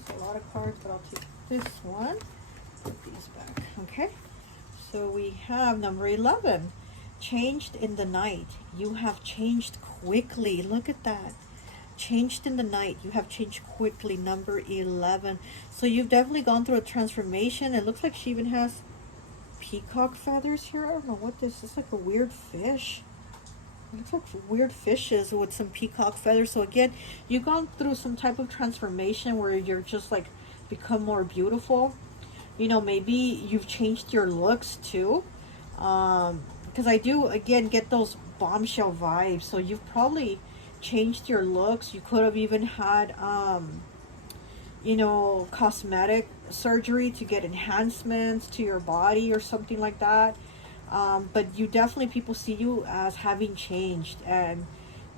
it's a lot of cards, but I'll take this one. Put these back. Okay. So we have number 11. Changed in the night. You have changed quickly. Look at that. Changed in the night. You have changed quickly. Number 11. So you've definitely gone through a transformation. It looks like she even has peacock feathers here. I don't know what this is. Like a weird fish. It looks like weird fishes with some peacock feathers. So again, you've gone through some type of transformation where you're just like become more beautiful. You know, maybe you've changed your looks too. Because I do, again, get those bombshell vibes. So you've probably changed your looks. You could have even had, you know, cosmetic surgery to get enhancements to your body or something like that. But you definitely, people see you as having changed and,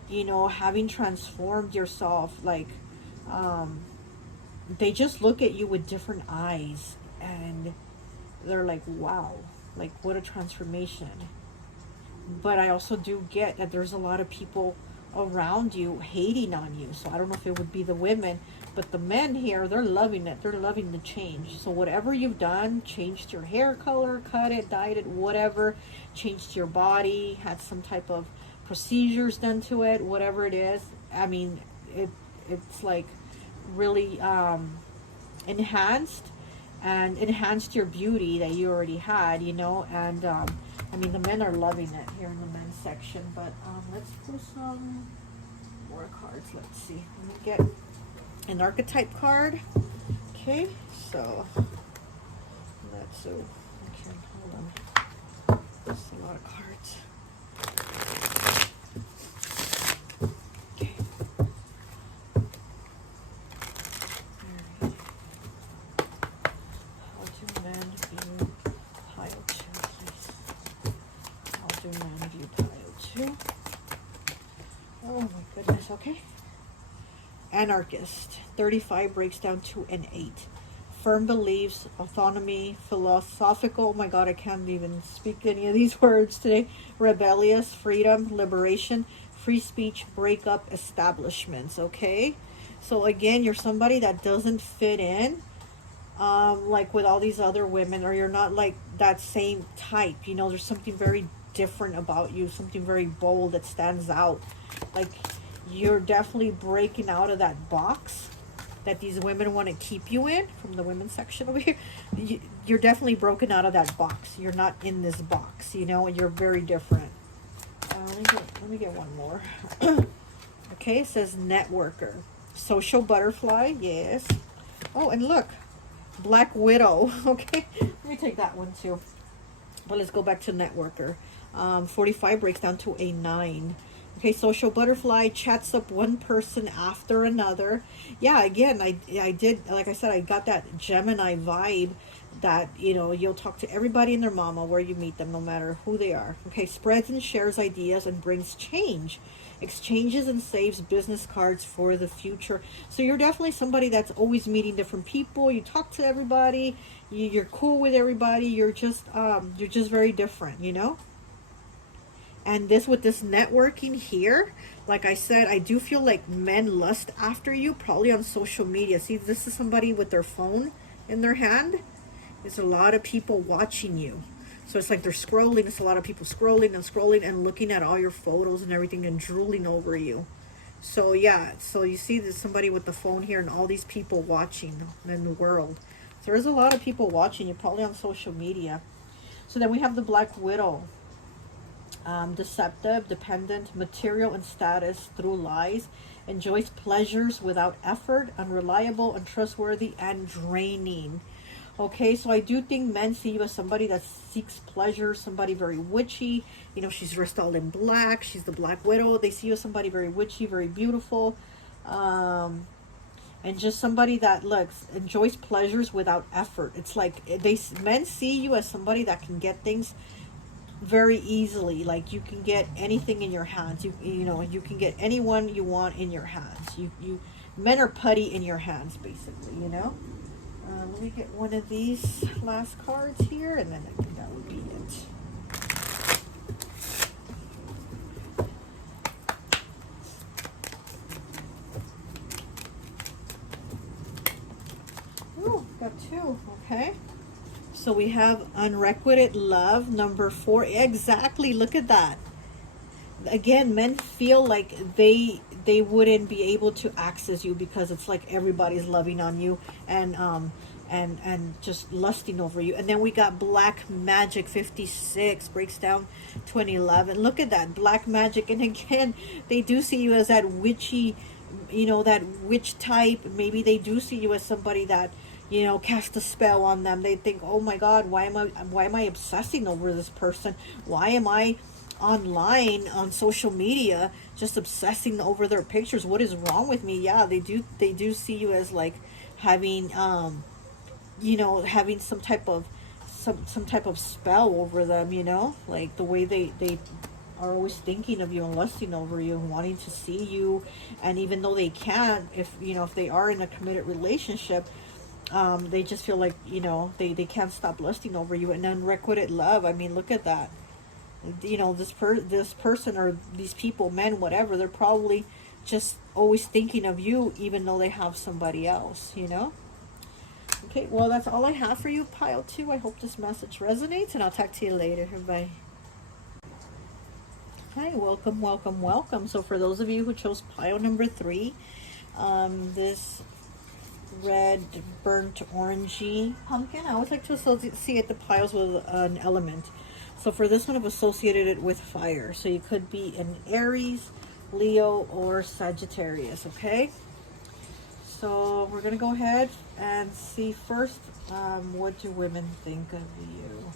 you know, having transformed yourself. Like, they just look at you with different eyes and they're like, wow, like what a transformation. But I also do get that there's a lot of people around you hating on you. So I don't know if it would be the women, but the men here, they're loving it. They're loving the change. So whatever you've done, changed your hair color, cut it, dyed it, whatever, changed your body, had some type of procedures done to it, whatever it is. I mean, it's like really enhanced your beauty that you already had, you know. And I mean, the men are loving it here in the men's section. But let's pull some more cards. Let's see. Let me get an archetype card. Okay, so let's okay, hold on. That's a lot of cards. Okay. How do men view pile 2, please? How do men view pile 2? Oh my goodness, okay. Anarchist. 35 breaks down to an 8. Firm beliefs, autonomy, philosophical. Oh my God, I can't even speak any of these words today. Rebellious, freedom, liberation, free speech, break up establishments. Okay. So again, you're somebody that doesn't fit in, like with all these other women, or you're not like that same type. You know, there's something very different about you, something very bold that stands out. Like, you're definitely breaking out of that box that these women want to keep you in, from the women's section over here. You're definitely broken out of that box. You're not in this box, you know, and you're very different. Let me get one more. Okay, it says networker. Social butterfly, yes. Oh, and look, Black Widow. Okay, let me take that one too. But let's go back to networker. 45 breaks down to a 9. Okay, social butterfly chats up one person after another. Yeah, again, I did, like I said, I got that Gemini vibe that, you know, you'll talk to everybody and their mama where you meet them, no matter who they are. Okay, spreads and shares ideas and brings change. Exchanges and saves business cards for the future. So you're definitely somebody that's always meeting different people. You talk to everybody. You're cool with everybody. You're just very different, you know. And this, with this networking here, like I said, I do feel like men lust after you, probably on social media. See, this is somebody with their phone in their hand. There's a lot of people watching you. So it's like they're scrolling. It's a lot of people scrolling and scrolling and looking at all your photos and everything and drooling over you. So yeah, so you see there's somebody with the phone here and all these people watching in the world. So there's a lot of people watching you, probably on social media. So then we have the Black Widow. Deceptive, dependent, material and status through lies, enjoys pleasures without effort, unreliable, untrustworthy, and draining. Okay, so I do think men see you as somebody that seeks pleasure, somebody very witchy. You know, she's dressed all in black. She's the Black Widow. They see you as somebody very witchy, very beautiful. And just somebody that enjoys pleasures without effort. It's like men see you as somebody that can get things very easily. Like, you can get anything in your hands. You know, you can get anyone you want in your hands. Men are putty in your hands, basically, you know. Let me get one of these last cards here, and then I think that would be it. got 2, okay? So we have unrequited love, number 4. Exactly, look at that. Again, men feel like they wouldn't be able to access you because it's like everybody's loving on you and just lusting over you. And then we got black magic 56, breaks down 2011. Look at that, black magic. And again, they do see you as that witchy, you know, that witch type. Maybe they do see you as somebody that, you know, cast a spell on them. They think, oh my God, why am I obsessing over this person? Why am I online on social media just obsessing over their pictures? What is wrong with me? Yeah, they do see you as like having you know, having some type of spell over them, you know, like the way they are always thinking of you and lusting over you and wanting to see you. And even though they can't, if you know, if they are in a committed relationship, they just feel like, you know, they can't stop lusting over you. And unrequited love, I mean, look at that. You know, this person or these people, men, whatever, they're probably just always thinking of you even though they have somebody else, you know. Okay, well, that's all I have for you, pile 2. I hope this message resonates, and I'll talk to you later. Bye. Hi, welcome, welcome, welcome. So for those of you who chose pile number 3, this red burnt orangey pumpkin, I always like to associate the piles with an element. So for this one, I've associated it with fire. So you could be an Aries, Leo, or Sagittarius, okay? So we're going to go ahead and see first, what do women think of you?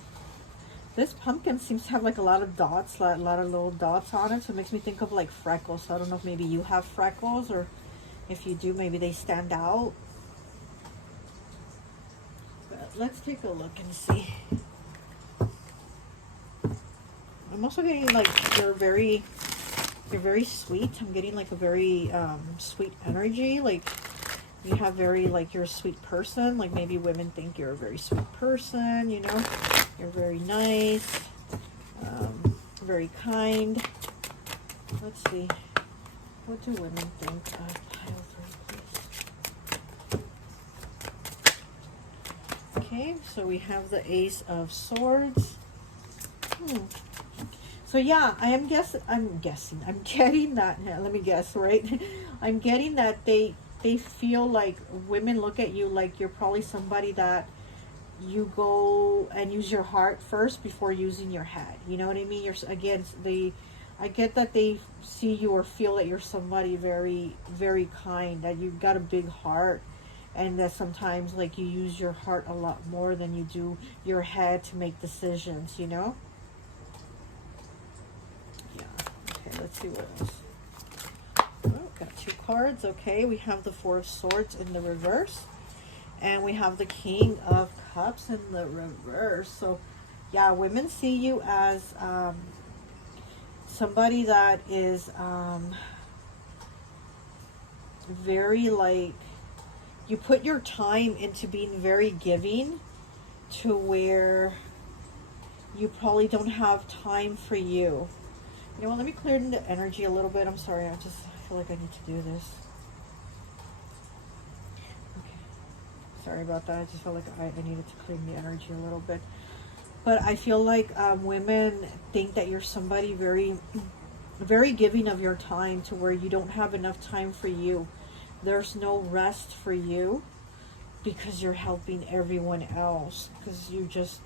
This pumpkin seems to have like a lot of dots, a lot of little dots on it. So it makes me think of like freckles. So I don't know if maybe you have freckles, or if you do, maybe they stand out. But let's take a look and see. I'm also getting like you're very sweet. I'm getting like a very sweet energy. Like you have very, like, you're a sweet person. Like maybe women think you're a very sweet person, you know. You're very nice, very kind. Let's see. What do women think of pile 3, please? Okay, so we have the Ace of Swords. So yeah, I'm getting that, let me guess, right? I'm getting that they feel like women look at you like you're probably somebody that you go and use your heart first before using your head. You know what I mean? You're, again, I get that they see you or feel that you're somebody very, very kind, that you've got a big heart, and that sometimes like you use your heart a lot more than you do your head to make decisions, you know? Okay, let's see what else. Oh, got 2 cards. Okay, we have the 4 of Swords in the reverse, and we have the King of Cups in the reverse. So yeah, women see you as somebody that is very, like, you put your time into being very giving, to where you probably don't have time for you. You know what, let me clear the energy a little bit. I'm sorry, I feel like I need to do this. Okay. Sorry about that. I just felt like I needed to clean the energy a little bit. But I feel like women think that you're somebody very, very giving of your time, to where you don't have enough time for you. There's no rest for you because you're helping everyone else, because you just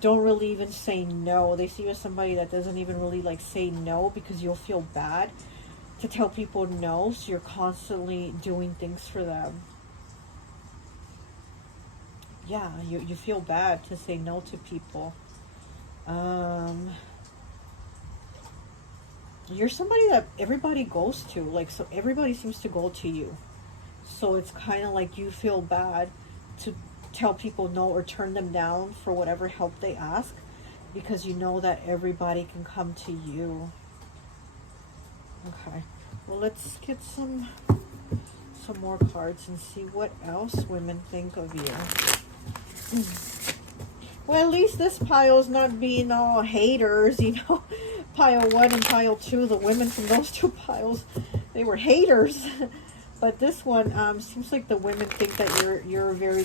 don't really even say no. They see you as somebody that doesn't even really like say no, because you'll feel bad to tell people no, so you're constantly doing things for them. Yeah, you feel bad to say no to people. You're somebody that everybody goes to, like, so everybody seems to go to you. So it's kind of like you feel bad to tell people no or turn them down for whatever help they ask, because you know that everybody can come to you. Okay, well, let's get some more cards and see what else women think of you. Well, at least this pile's not being all haters, you know. Pile 1 and pile 2, the women from those 2 piles, they were haters. But this one seems like the women think that you're a very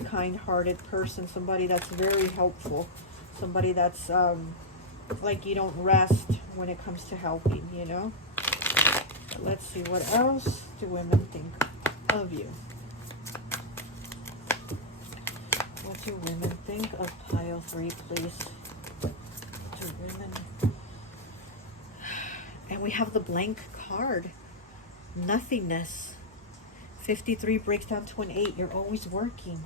kind-hearted person, somebody that's very helpful, somebody that's like you don't rest when it comes to helping, you know. Let's see, what else do women think of you? What do women think of pile 3, please? Do women? And we have the blank card. Nothingness. 53 breaks down to an 8. You're always working.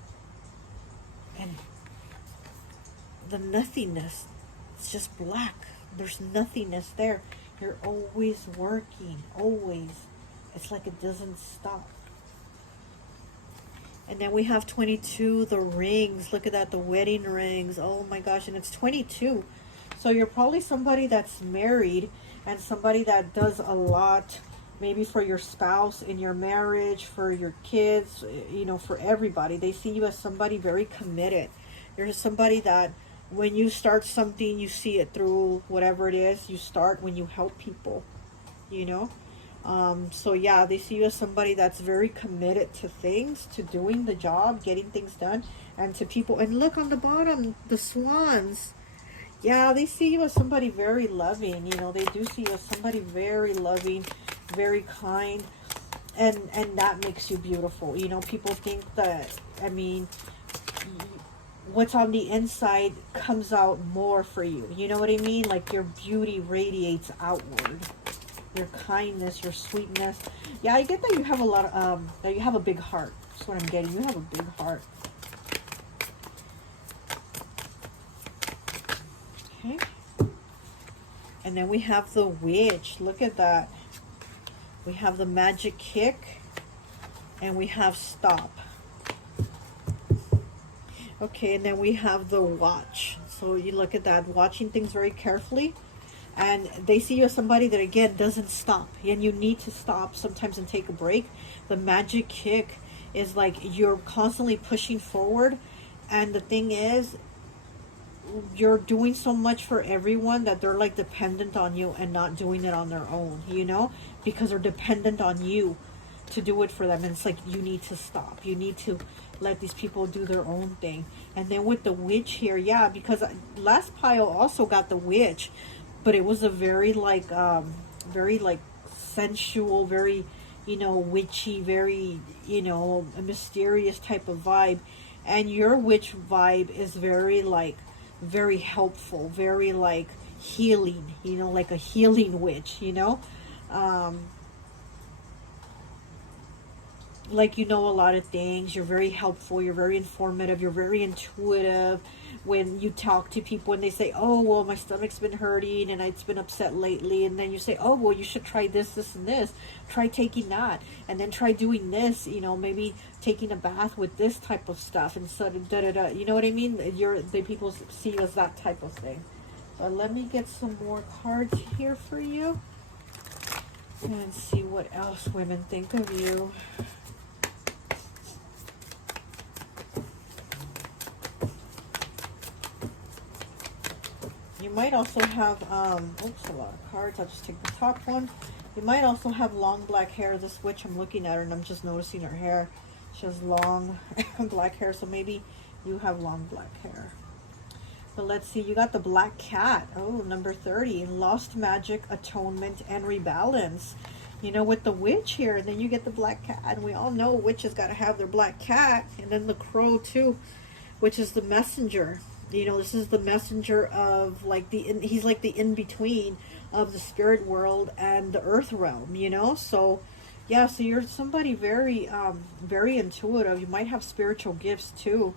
And the nothingness, it's just black. There's nothingness there. You're always working. Always. It's like it doesn't stop. And then we have 22, the rings. Look at that, the wedding rings. Oh my gosh, and it's 22. So you're probably somebody that's married and somebody that does a lot, maybe for your spouse in your marriage, for your kids, you know, for everybody. They see you as somebody very committed. You're somebody that when you start something, you see it through, whatever it is you start when you help people, you know. So yeah, they see you as somebody that's very committed to things, to doing the job, getting things done, and to people. And look on the bottom, the swans. Yeah, they see you as somebody very loving. You know, they do see you as somebody very loving, very kind, and that makes you beautiful. You know, people think that, I mean, what's on the inside comes out more for you. You know what I mean? Like your beauty radiates outward. Your kindness, your sweetness. Yeah, I get that you have a lot of, that you have a big heart. That's what I'm getting. You have a big heart. Okay. And then we have the witch. Look at that. We have the magic kick. And we have stop. Okay, and then we have the watch. So you look at that, watching things very carefully. And they see you as somebody that, again, doesn't stop. And you need to stop sometimes and take a break. The magic kick is like you're constantly pushing forward. And the thing is, you're doing so much for everyone that they're like dependent on you and not doing it on their own, you know? Because they're dependent on you to do it for them. And it's like, you need to stop. You need to let these people do their own thing. And then with the witch here, yeah, because last pile also got the witch. But it was a very like sensual, very, you know, witchy, very, you know, a mysterious type of vibe. And your witch vibe is very like, very helpful, very like healing, you know, like a healing witch, you know. Like, you know a lot of things. You're very helpful. You're very informative. You're very intuitive. When you talk to people and they say, oh, well, my stomach's been hurting and it's been upset lately. And then you say, oh, well, you should try this, this, and this. Try taking that. And then try doing this, you know, maybe taking a bath with this type of stuff. And so, da-da-da. You know what I mean? The people see you as that type of thing. But let me get some more cards here for you. And see what else women think of you. You might also have, oops, a lot of cards. I'll just take the top one. You might also have long black hair. This witch, I'm looking at her and I'm just noticing her hair. She has long black hair, so maybe you have long black hair. But let's see, you got the black cat. Oh, number 30. Lost magic, atonement, and rebalance. You know, with the witch here, and then you get the black cat. And we all know witches got to have their black cat. And then the crow, too, which is the messenger. You know, this is the messenger of, like, he's like the in-between of the spirit world and the earth realm, you know? So, yeah, so you're somebody very, very intuitive. You might have spiritual gifts, too.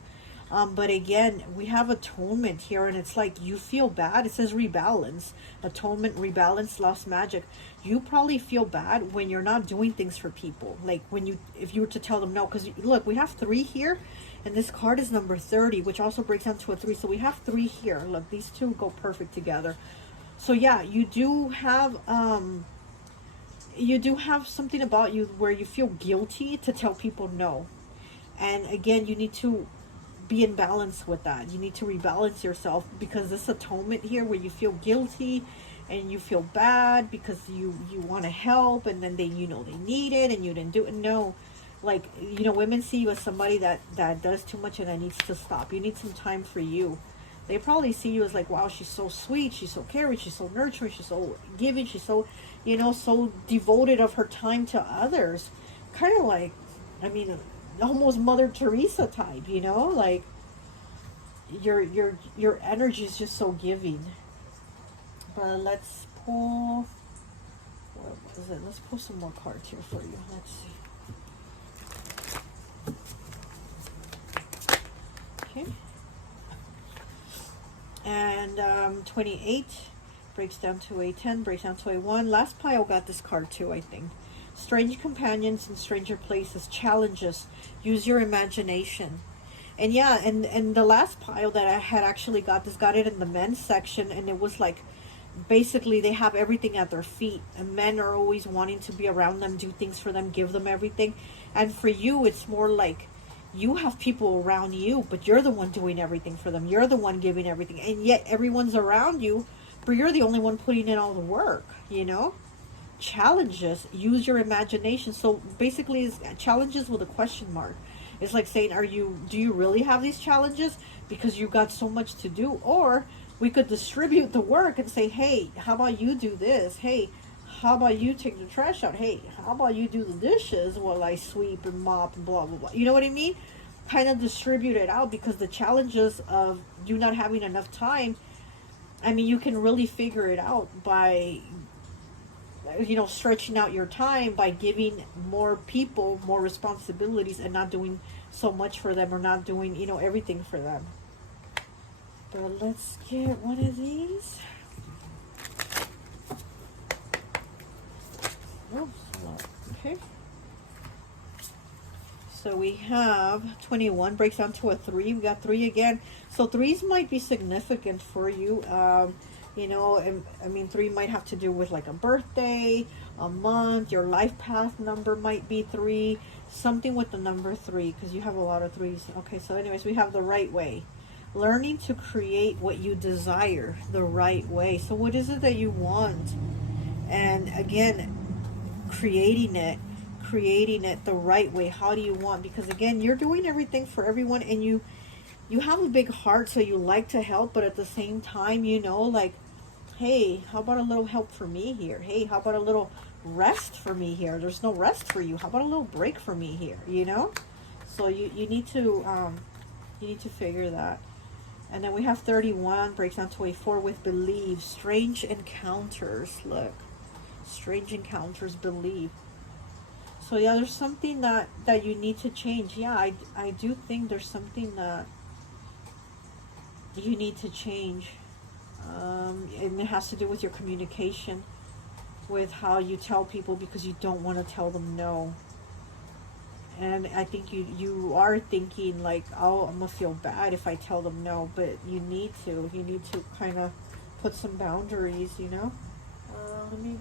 But again, we have atonement here, and it's like you feel bad. It says rebalance. Atonement, rebalance, lost magic. You probably feel bad when you're not doing things for people. Like if you were to tell them no. Because look, we have 3 here. And this card is number 30, which also breaks down to a 3. So we have 3 here. Look, these two go perfect together. So yeah, you do have something about you where you feel guilty to tell people no. And again, you need to be in balance with that. You need to rebalance yourself, because this atonement here where you feel guilty and you feel bad because you want to help, and then they, you know, they need it and you didn't do it. No, like, you know, women see you as somebody that does too much and that needs to stop. You need some time for you. They probably see you as like, wow, she's so sweet, she's so caring, she's so nurturing, she's so giving, she's so, you know, so devoted of her time to others. Kind of like, I mean, almost Mother Teresa type, you know, like your energy is just so giving. But let's pull, what was it? Let's pull some more cards here for you. Let's see. Okay. And 28 breaks down to a 10, breaks down to a 1. Last pile got this card too, I think. Strange companions in stranger places, challenges, use your imagination. And yeah, and the last pile that I had actually got it in the men's section, and it was like, basically they have everything at their feet, and men are always wanting to be around them, do things for them, give them everything. And for you, it's more like you have people around you, but you're the one doing everything for them. You're the one giving everything, and yet everyone's around you, but you're the only one putting in all the work, you know? Challenges, use your imagination. So basically it's challenges with a question mark. It's like saying, do you really have these challenges because you've got so much to do? Or we could distribute the work and say, hey, how about you do this? Hey, how about you take the trash out? Hey, how about you do the dishes while I sweep and mop and blah, blah, blah. You know what I mean? Kind of distribute it out, because the challenges of you not having enough time, I mean, you can really figure it out by, you know, stretching out your time by giving more people more responsibilities and not doing so much for them, or not doing, you know, everything for them. But let's get one of these. Oh, okay. So we have 21 breaks down to a 3. We got 3 again. So 3s might be significant for you. You know, I mean, 3 might have to do with like a birthday, a month, your life path number might be 3, something with the number 3, because you have a lot of 3s. Okay, so anyways, we have the right way. Learning to create what you desire the right way. So what is it that you want? And again, creating it the right way. How do you want? Because again, you're doing everything for everyone, and you have a big heart, so you like to help, but at the same time, you know, like, hey, how about a little help for me here? Hey, how about a little rest for me here? There's no rest for you. How about a little break for me here? You know? So you need to figure that. And then we have 31 breaks down to a 4 with believe. Strange encounters. Look, strange encounters, believe. So yeah, there's something that you need to change. Yeah, I do think there's something that you need to change. And it has to do with your communication, with how you tell people, because you don't want to tell them no. And I think you are thinking like, oh, I'm gonna feel bad if I tell them no, but you need to kind of put some boundaries, you know. Let me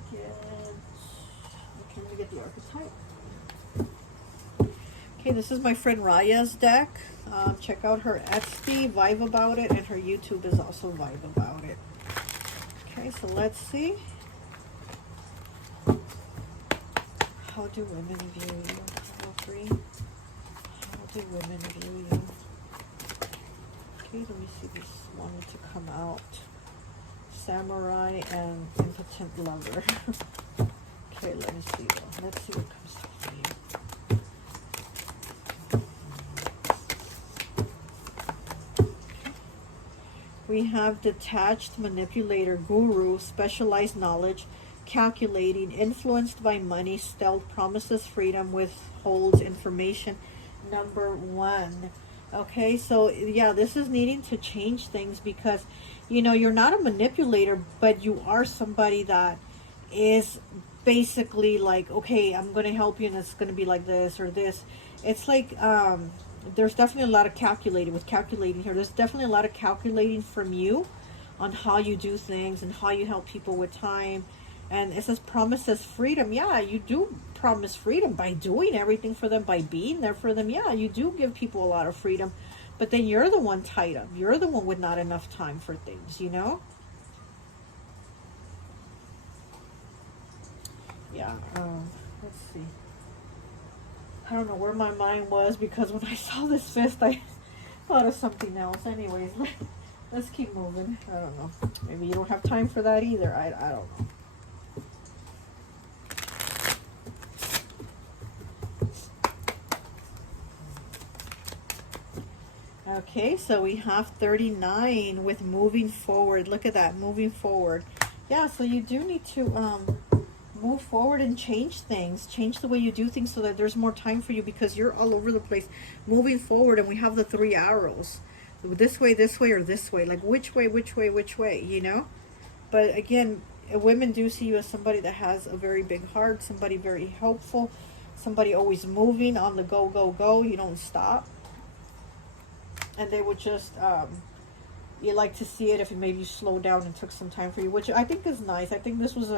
get the archetype. Okay, this is my friend Raya's deck. Check out her Etsy, Vibe About It, and her YouTube is also Vibe About It. Okay, so let's see. How do women view you? How do women view you? Okay, let me see this wanted to come out. Samurai and impotent lover. Okay, let me see. Let's see what comes out for you. We have detached, manipulator, guru, specialized knowledge, calculating, influenced by money, stealth, promises freedom, withholds information. Number 1. Okay, so yeah, this is needing to change things, because, you know, you're not a manipulator, but you are somebody that is basically like, okay, I'm going to help you, and it's going to be like this or this. It's like, there's definitely a lot of calculating here. There's definitely a lot of calculating from you on how you do things and how you help people with time. And it says promises freedom. Yeah, you do promise freedom by doing everything for them, by being there for them. Yeah, you do give people a lot of freedom, but then you're the one tied up. You're the one with not enough time for things, you know? Yeah, let's see. I don't know where my mind was, because when I saw this fist, I thought of something else. Anyways, let's keep moving. I don't know. Maybe you don't have time for that either. I don't know. Okay, so we have 39 with moving forward. Look at that, moving forward. Yeah, so you do need to move forward and change things. Change the way you do things so that there's more time for you, because you're all over the place moving forward. And we have the 3 arrows. This way, or this way. Like which way, you know? But again, women do see you as somebody that has a very big heart, somebody very helpful, somebody always moving, on the go, go, go. You don't stop. And they would just, you like to see it if maybe you slowed down and took some time for you, which I think is nice. I think this was,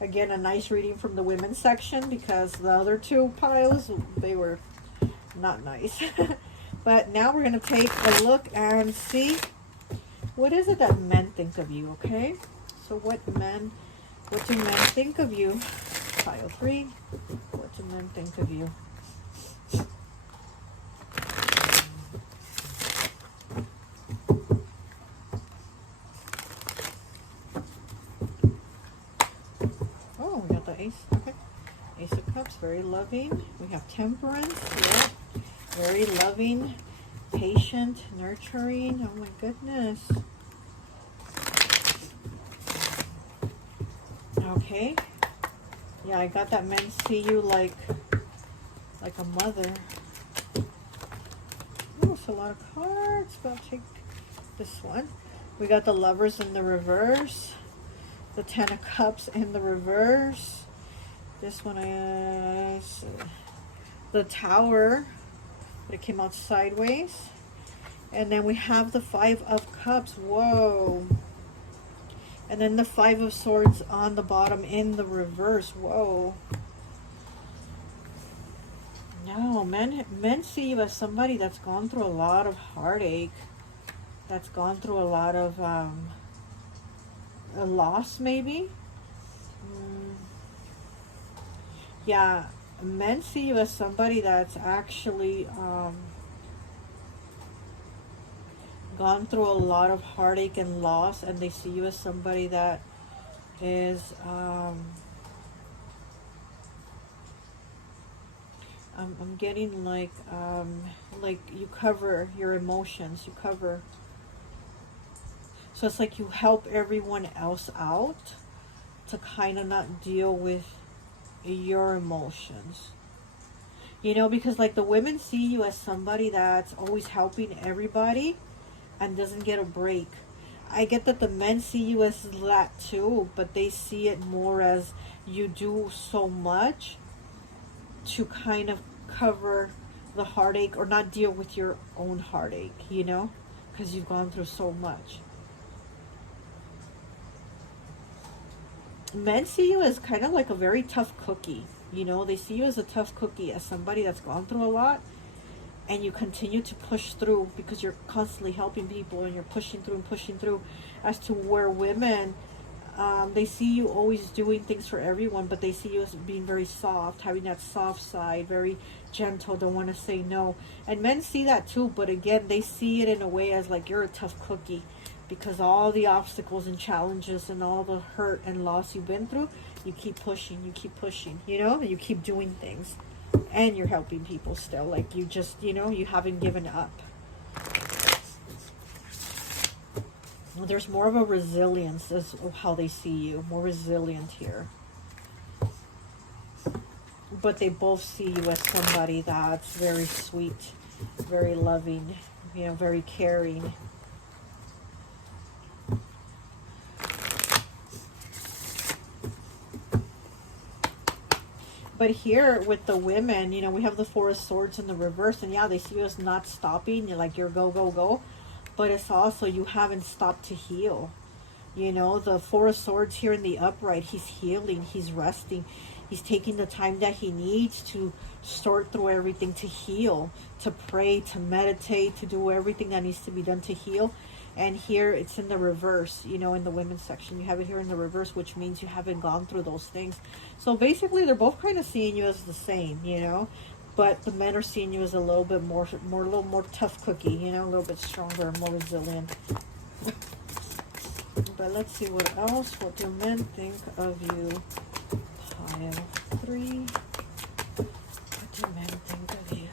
again, a nice reading from the women's section, because the other 2 piles, they were not nice. But now we're going to take a look and see, what is it that men think of you, okay? So what do men think of you? Pile 3, what do men think of you? Ace, okay. Ace of Cups, very loving. We have Temperance, yeah. Very loving, patient, nurturing. Oh my goodness. Okay. Yeah, I got that men see you like a mother. Oh, it's a lot of cards, but I'll take this one. We got the Lovers in the reverse. The 10 of Cups in the reverse. This one is the Tower, but it came out sideways. And then we have the 5 of Cups. Whoa. And then the 5 of Swords on the bottom in the reverse. Whoa. No, men see you as somebody that's gone through a lot of heartache. That's gone through a lot of a loss, maybe. Yeah, men see you as somebody that's actually gone through a lot of heartache and loss, and they see you as somebody that is I'm getting like you cover your emotions, you cover. So it's like you help everyone else out to kind of not deal with your emotions, you know, because like the women see you as somebody that's always helping everybody and doesn't get a break. I get that the men see you as that too, but they see it more as you do so much to kind of cover the heartache or not deal with your own heartache, you know, because you've gone through so much. Men see you as kind of like a very tough cookie, you know. They see you as a tough cookie, as somebody that's gone through a lot, and you continue to push through because you're constantly helping people and you're pushing through, as to where women, they see you always doing things for everyone, but they see you as being very soft, having that soft side, very gentle, don't want to say no. And men see that too, but again, they see it in a way as like you're a tough cookie, because all the obstacles and challenges and all the hurt and loss you've been through, you keep pushing, you know, and you keep doing things, and you're helping people still, like you just, you know, you haven't given up. There's more of a resilience as how they see you, more resilient here. But they both see you as somebody that's very sweet, very loving, you know, very caring. But here with the women, you know, we have the 4 of Swords in the reverse, and yeah, they see you as not stopping. You're like, you're go, go, go. But it's also you haven't stopped to heal. You know, the 4 of Swords here in the upright, he's healing, he's resting. He's taking the time that he needs to sort through everything, to heal, to pray, to meditate, to do everything that needs to be done to heal. And here it's in the reverse, you know, in the women's section. You have it here in the reverse, which means you haven't gone through those things. So basically, they're both kind of seeing you as the same, you know. But the men are seeing you as a little bit more, a little more tough cookie, you know, a little bit stronger, more resilient. But let's see what else. What do men think of you? Pile 3. What do men think of you?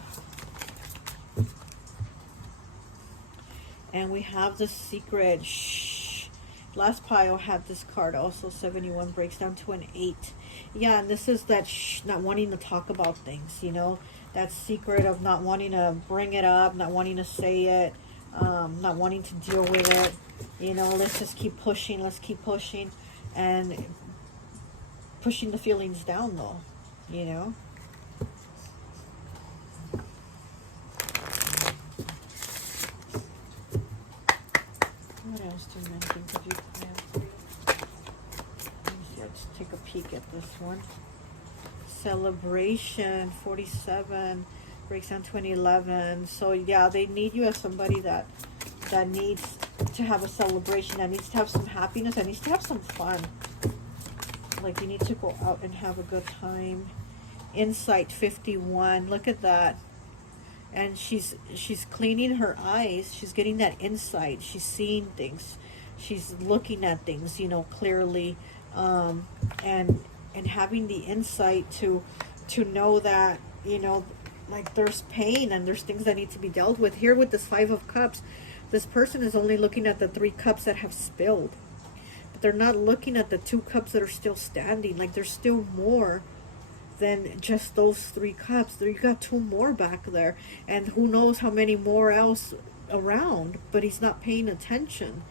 And we have the secret. Shh. Last pile had this card also. 71 breaks down to an 8. Yeah, and this is that not wanting to talk about things, you know. That secret of not wanting to bring it up, not wanting to say it, not wanting to deal with it. You know, let's just keep pushing. Let's keep pushing. And pushing the feelings down, though, you know. What else do men think of you, Pile 3? Let's take a peek at this one. Celebration, 47, breaks down to an 11. So, yeah, they need you as somebody that needs to have a celebration, that needs to have some happiness, that needs to have some fun. Like, you need to go out and have a good time. Insight, 51. Look at that. And she's cleaning her eyes. She's getting that insight. She's seeing things. She's looking at things, you know, clearly. And having the insight to know that, you know, like there's pain and there's things that need to be dealt with. Here with this 5 of Cups, this person is only looking at the 3 cups that have spilled. But they're not looking at the 2 cups that are still standing. Like there's still more than just those 3 cups. There, you got 2 more back there. And who knows how many more else around. But he's not paying attention.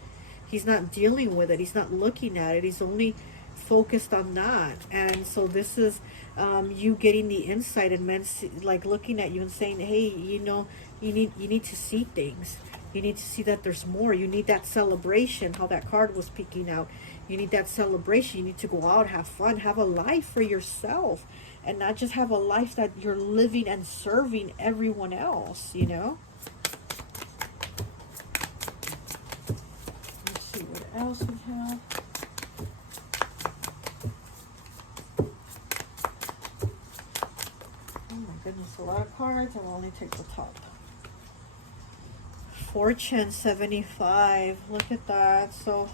He's not dealing with it. He's not looking at it. He's only focused on that. And so this is you getting the insight, and men like looking at you and saying, hey, you know, you need to see things. You need to see that there's more. You need that celebration, how that card was peeking out. You need that celebration. You need to go out, have fun, have a life for yourself, and not just have a life that you're living and serving everyone else, you know. Let's see what else we have. Goodness, a lot of cards. I'll only take the top. Fortune, 75. Look at that. So,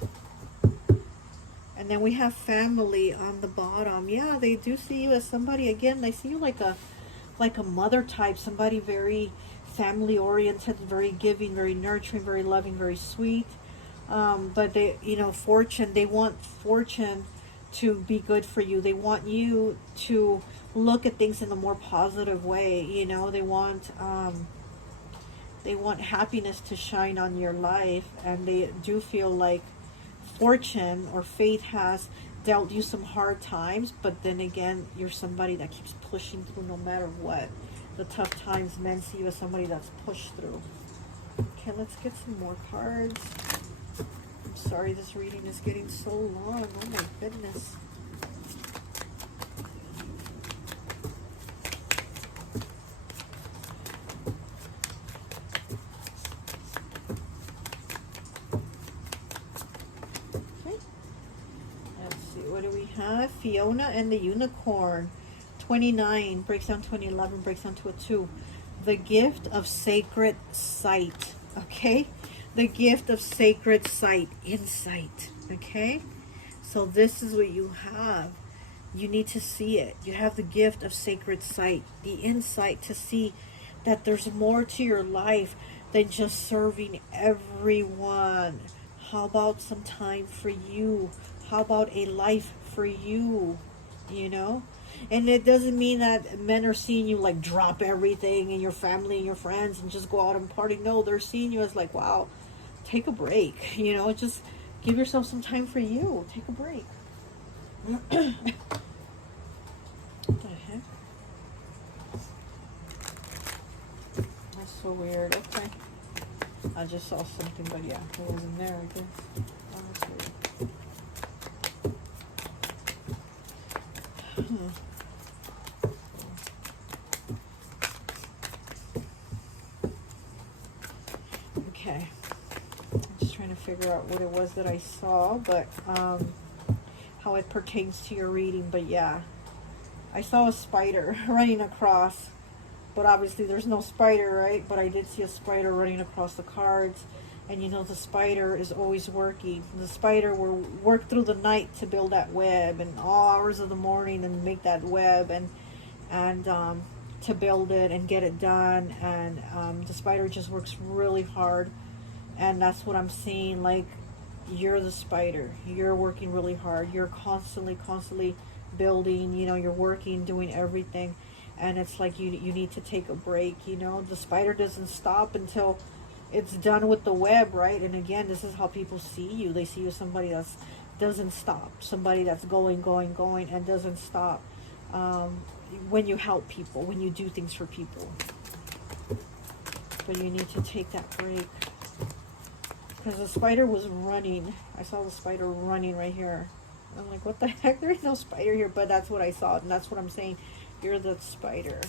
and then we have family on the bottom. Yeah, they do see you as somebody, again, they see you like a mother type, somebody very family oriented, very giving, very nurturing, very loving, very sweet. But they, you know, Fortune, they want Fortune to be good for you. They want you to look at things in a more positive way, you know. They want happiness to shine on your life, and they do feel like Fortune or fate has dealt you some hard times, but then again, you're somebody that keeps pushing through no matter what. The tough times, men see you as somebody that's pushed through. Okay, let's get some more cards. I'm sorry, this reading is getting so long. Oh my goodness. Fiona and the Unicorn, 29, breaks down to an 11, breaks down to a 2. The gift of sacred sight, okay? The gift of sacred sight, insight, okay? So this is what you have. You need to see it. You have the gift of sacred sight, the insight to see that there's more to your life than just serving everyone. How about some time for you? How about a life for you, you know? And it doesn't mean that men are seeing you like drop everything and your family and your friends and just go out and party. No, they're seeing you as like, wow, take a break, you know, just give yourself some time for you. Take a break. What the heck? That's so weird. Okay. I just saw something, but yeah, it wasn't there, I guess. Oh, that's weird. Okay, I'm just trying figure out what it was that I saw, but how it pertains to your reading. But yeah, I saw a spider running across, but obviously there's no spider, right? But I did see a spider running across the cards. And you know, the spider is always working. The spider will work through the night to build that web, and all hours of the morning, and make that web, and to build it and get it done. And the spider just works really hard. And that's what I'm seeing. Like, you're the spider. You're working really hard. You're constantly building. You know, you're working, doing everything. And it's like you need to take a break. You know, the spider doesn't stop until it's done with the web, right? And again, this is how people see you. They see you as somebody that doesn't stop, somebody that's going, and doesn't stop. When you help people, when you do things for people. But you need to take that break. Because the spider was running. I saw the spider running right here. I'm like, what the heck? There is no spider here. But that's what I saw. And that's what I'm saying. You're the spider.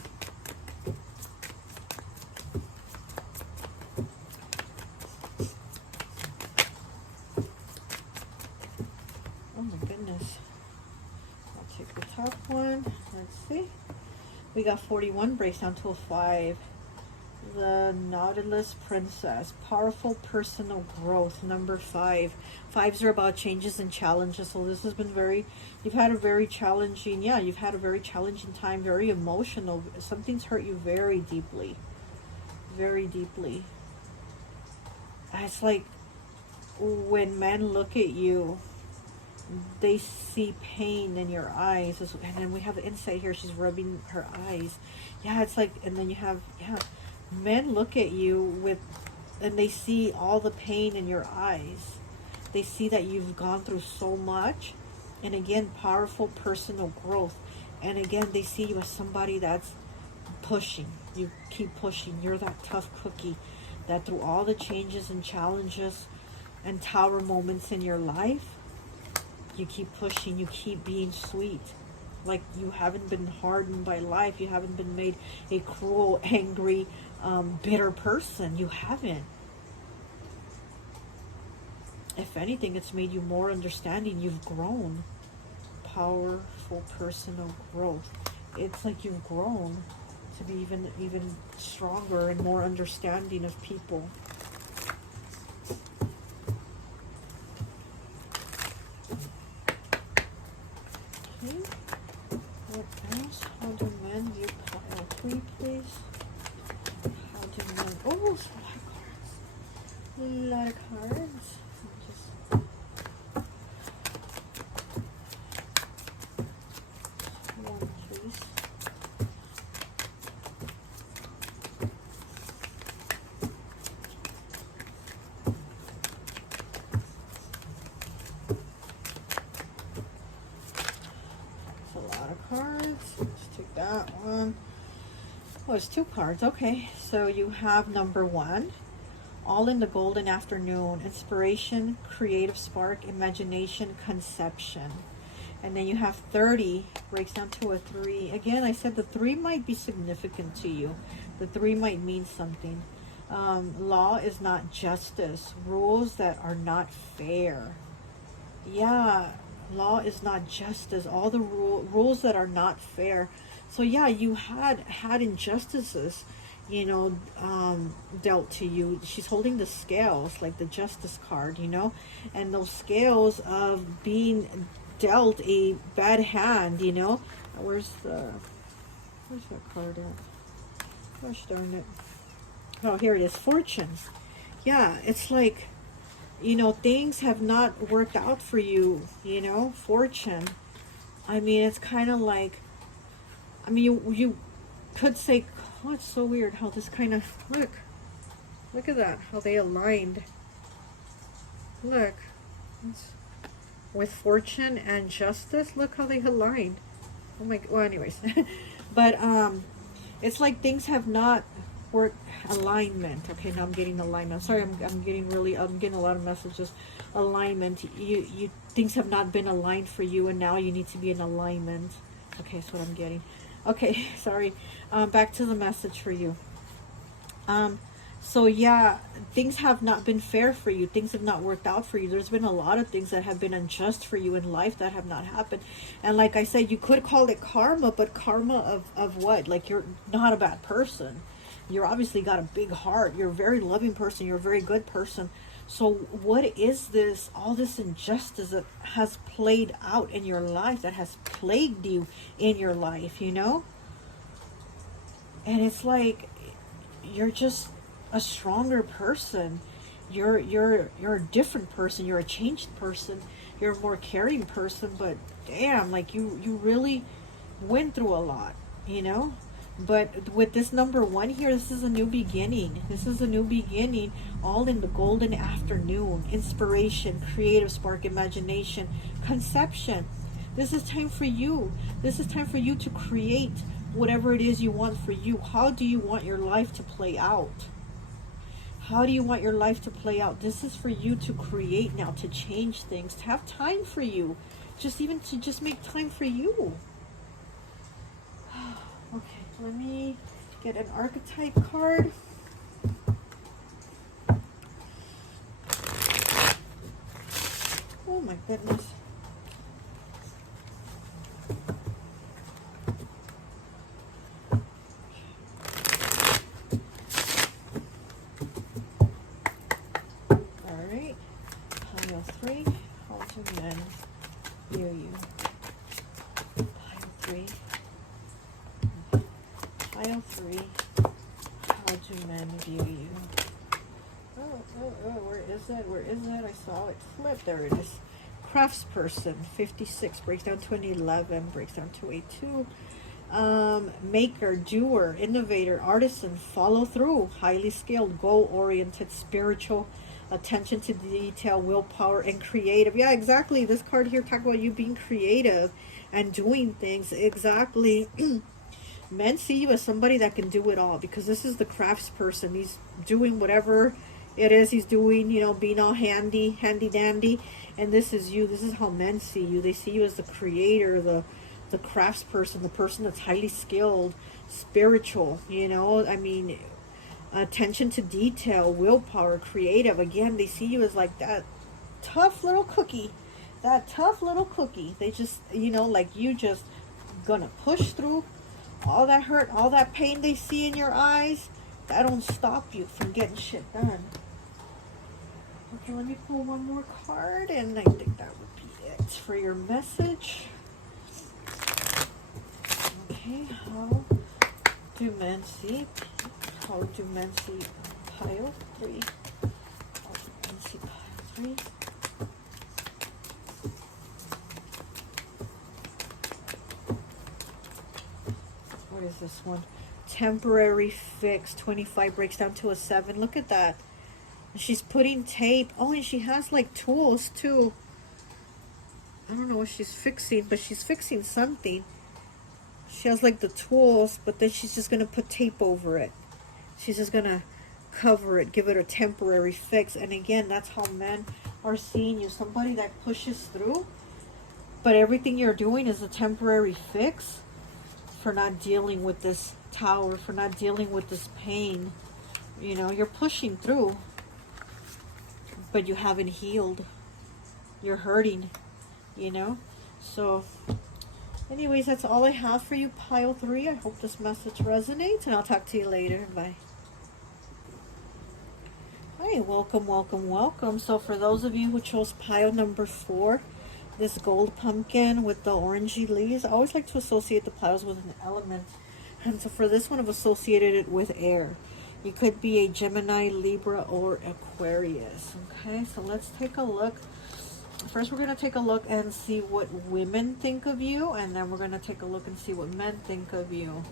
Oh my goodness. I'll take the top one. Let's see. We got 41, breaks down to a 5. The Nautilus Princess, powerful personal growth, number 5. 5s are about changes and challenges. So this has been you've had a very challenging, you've had a very challenging time, very emotional. Something's hurt you very deeply. Very deeply. It's like when men look at you, they see pain in your eyes. And then we have the insight here. She's rubbing her eyes. Yeah, it's like, and then you have, men look at you and they see all the pain in your eyes. They see that you've gone through so much. And again, powerful personal growth. And again, they see you as somebody that's pushing. You keep pushing. You're that tough cookie that through all the changes and challenges and tower moments in your life, you keep pushing. You keep being sweet. Like, you haven't been hardened by life. You haven't been made a cruel, angry, bitter person. You haven't. If anything, it's made you more understanding. You've grown. Powerful personal growth. It's like you've grown to be even stronger and more understanding of people. Okay. What else? How do men view pile 3, please? How do men... Oh, it's a lot of cards. One, please. It's a lot of cards. Let's take that one. Oh, it's 2 cards. Okay, so you have number 1. All in the golden afternoon. Inspiration, creative spark, imagination, conception. And then you have 30, breaks down to a 3. Again, I said the 3 might be significant to you. The 3 might mean something. Law is not justice. Rules that are not fair. Yeah, law is not justice. All the rules that are not fair. So yeah, you had injustices, you know, dealt to you. She's holding the scales, like the justice card, you know, and those scales of being dealt a bad hand, you know. Where's that card at? Gosh darn it. Oh, here it is. Fortune. Yeah, it's like, you know, things have not worked out for you, you know. Fortune. I mean, it's kind of like, I mean, you could say, oh, it's so weird how this kind of, look at that, how they aligned. Look, with fortune and justice, look how they aligned. Oh my, well, anyways. But it's like things have not worked. Alignment. Okay, now I'm getting alignment. Sorry, I'm getting a lot of messages. Alignment. You things have not been aligned for you, and now you need to be in alignment. Okay, that's what I'm getting. Okay, sorry. Back to the message for you. So yeah, things have not been fair for you. Things have not worked out for you. There's been a lot of things that have been unjust for you in life that have not happened. And like I said, you could call it karma, but karma of what? Like, you're not a bad person. You're obviously got a big heart. You're a very loving person. You're a very good person. So what is this, all this injustice that has played out in your life, that has plagued you in your life, you know? And it's like, you're just a stronger person. You're a different person. You're a changed person. You're a more caring person. But damn, like, you really went through a lot, you know? But with this number one here, this is a new beginning. This is a new beginning, all in the golden afternoon. Inspiration, creative spark, imagination, conception. This is time for you. This is time for you to create whatever it is you want for you. How do you want your life to play out? How do you want your life to play out? This is for you to create now, to change things, to have time for you. Just even to just make time for you. Okay, let me get an archetype card. Oh my goodness. Alright, pile 3, how do men view you? Pile 3. Pile 3, how do men view you? Oh, where is it? Where is it? I saw it flip. There it is. Craftsperson, 56, breaks down to an 11, breaks down to a 2. Maker, doer, innovator, artisan, follow through, highly skilled, goal-oriented, spiritual, attention to detail, willpower, and creative. Yeah, exactly. This card here talks about you being creative and doing things. Exactly. Men see you as somebody that can do it all, because this is the craftsperson. He's doing whatever it is he's doing, you know, being all handy dandy. And this is you. This is how men see you. They see you as the creator, the craftsperson, the person that's highly skilled, spiritual, you know. I mean, attention to detail, willpower, creative. Again, they see you as like that tough little cookie. That tough little cookie. They just, you know, like, you just gonna push through all that hurt, all that pain they see in your eyes. That don't stop you from getting shit done. Okay, let me pull one more card, and I think that would be it for your message. Okay, how do men see? How do men see pile 3? How do men see pile 3? What is this one? Temporary fix, 25, breaks down to a 7. Look at that. She's putting tape. Oh, and she has like tools too. I don't know what she's fixing, but she's fixing something. She has like the tools, but then she's just going to put tape over it. She's just going to cover it, give it a temporary fix. And again, that's how men are seeing you. Somebody that pushes through, but everything you're doing is a temporary fix for not dealing with this tower, for not dealing with this pain. You know, you're pushing through, but you haven't healed. You're hurting, you know. So anyways, that's all I have for you, pile 3. I hope this message resonates, and I'll talk to you later. Bye. Hi, welcome, welcome, welcome. So for those of you who chose pile number 4, this gold pumpkin with the orangey leaves, I always like to associate the piles with an element. And so for this one, I've associated it with air. You could be a Gemini, Libra, or Aquarius. Okay, so let's take a look. First, we're going to take a look and see what women think of you, and then we're going to take a look and see what men think of you.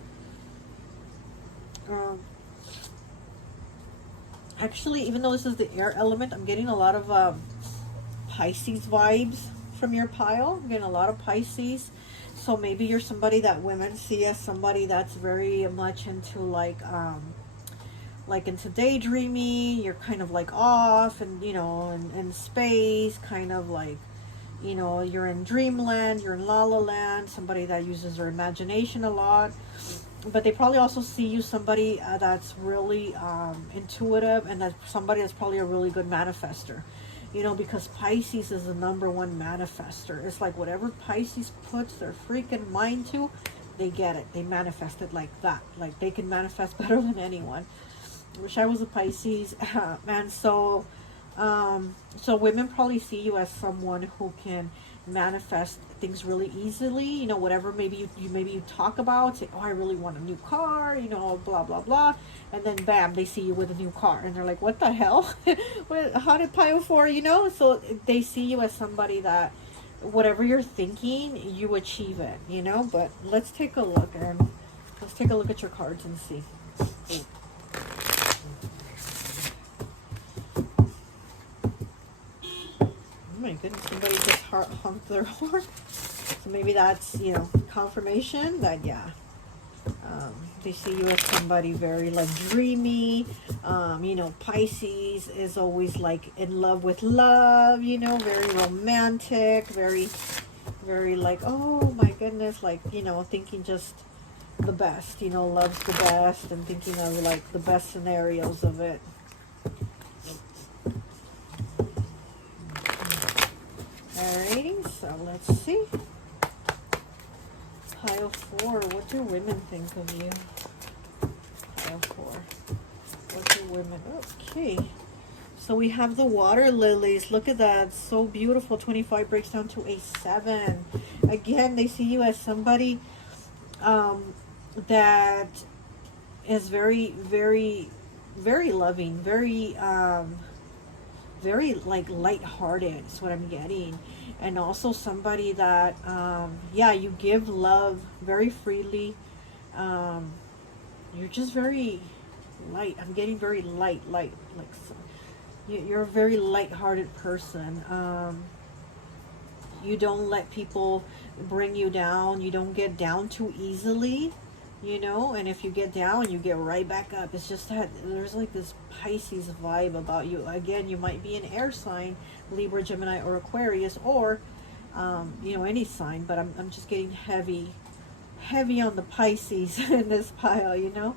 Actually, even though this is the air element, I'm getting a lot of Pisces vibes from your pile. I'm getting a lot of Pisces. So maybe you're somebody that women see as somebody that's very much into like into daydreaming. You're kind of like off and, you know, in space, kind of like, you know, you're in dreamland, you're in la la land, somebody that uses their imagination a lot. but they probably also see you somebody that's really intuitive, and that's somebody that's probably a really good manifester. You know, because Pisces is the #1 manifester. It's like whatever Pisces puts their freaking mind to, they get it. They manifest it like that. Like they can manifest better than anyone. Wish I was a Pisces. And so, so women probably see you as someone who can manifest things really easily. You know, whatever maybe you talk about, say, oh, I really want a new car, you know, blah blah blah, and then bam, they see you with a new car, and they're like, what the hell? How did Pile 4, you know? So they see you as somebody that whatever you're thinking, you achieve it, you know. But let's take a look, and let's take a look at your cards and see. Ooh. Oh my goodness, somebody just honked their horn. So maybe that's, you know, confirmation that, yeah, they see you as somebody very, like, dreamy. You know, Pisces is always, like, in love with love, you know, very romantic, very, very, like, oh, my goodness, like, you know, thinking just the best, you know, loves the best and thinking of, like, the best scenarios of it. Alrighty, so let's see. Pile 4, what do women think of you? Pile 4, what do women, okay. So we have the water lilies. Look at that, so beautiful. 25 breaks down to a 7. Again, they see you as somebody that is very, very, very loving, very, very like lighthearted is what I'm getting. And also somebody that, yeah, you give love very freely. You're just very light. I'm getting very light, like you're a very light-hearted person. You don't let people bring you down. You don't get down too easily, you know. And if you get down, you get right back up. It's just that there's like this Pisces vibe about you. Again, you might be an air sign, Libra, Gemini, or Aquarius, or you know, any sign. But I'm just getting heavy on the Pisces in this pile, you know.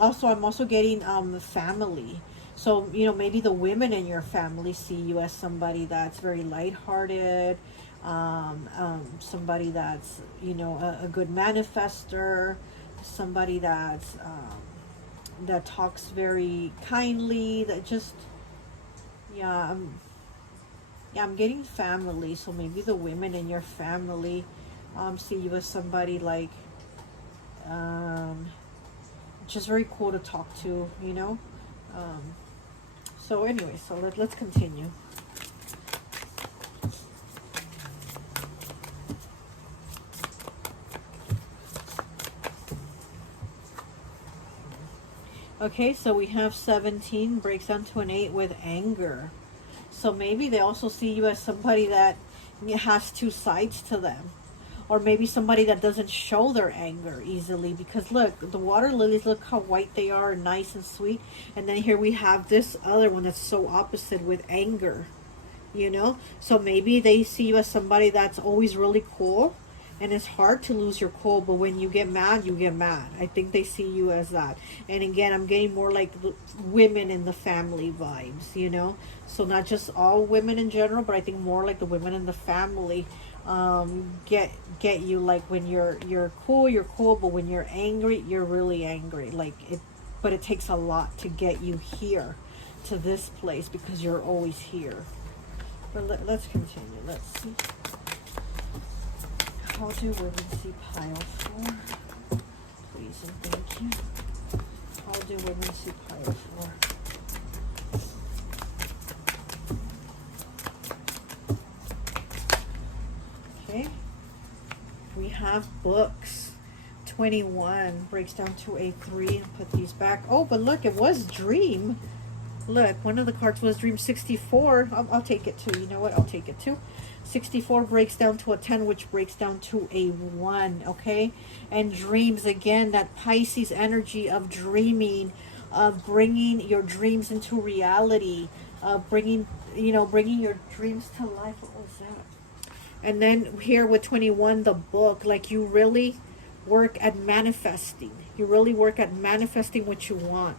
Also, I'm also getting family. So, you know, maybe the women in your family see you as somebody that's very lighthearted, somebody that's, you know, a good manifester, somebody that's that talks very kindly, that just, yeah, I'm getting family. So maybe the women in your family see you as somebody like just very cool to talk to, you know. So anyway, so let's continue. Okay, so we have 17 breaks down to an 8 with anger. So maybe they also see you as somebody that has two sides to them. Or maybe somebody that doesn't show their anger easily. Because look, the water lilies, look how white they are, nice and sweet. And then here we have this other one that's so opposite with anger, you know. So maybe they see you as somebody that's always really cool. And it's hard to lose your cool, but when you get mad, you get mad. I think they see you as that. And again, I'm getting more like women in the family vibes, you know. So not just all women in general, but I think more like the women in the family get you, like when you're cool, but when you're angry, you're really angry. Like it, but it takes a lot to get you here to this place because you're always here. But let's continue. Let's see. How do women see pile 4? Please and thank you. How do women see pile 4? Okay. We have books. 21 breaks down to a 3 and put these back. Oh, but look, it was dream. Look, one of the cards was dream. 64. I'll take it too. You know what? I'll take it too. 64 breaks down to a 10, which breaks down to a 1, okay? And dreams, again, that Pisces energy of dreaming, of bringing your dreams into reality, of bringing your dreams to life. What was that? And then here with 21, the book, like you really work at manifesting. You really work at manifesting what you want.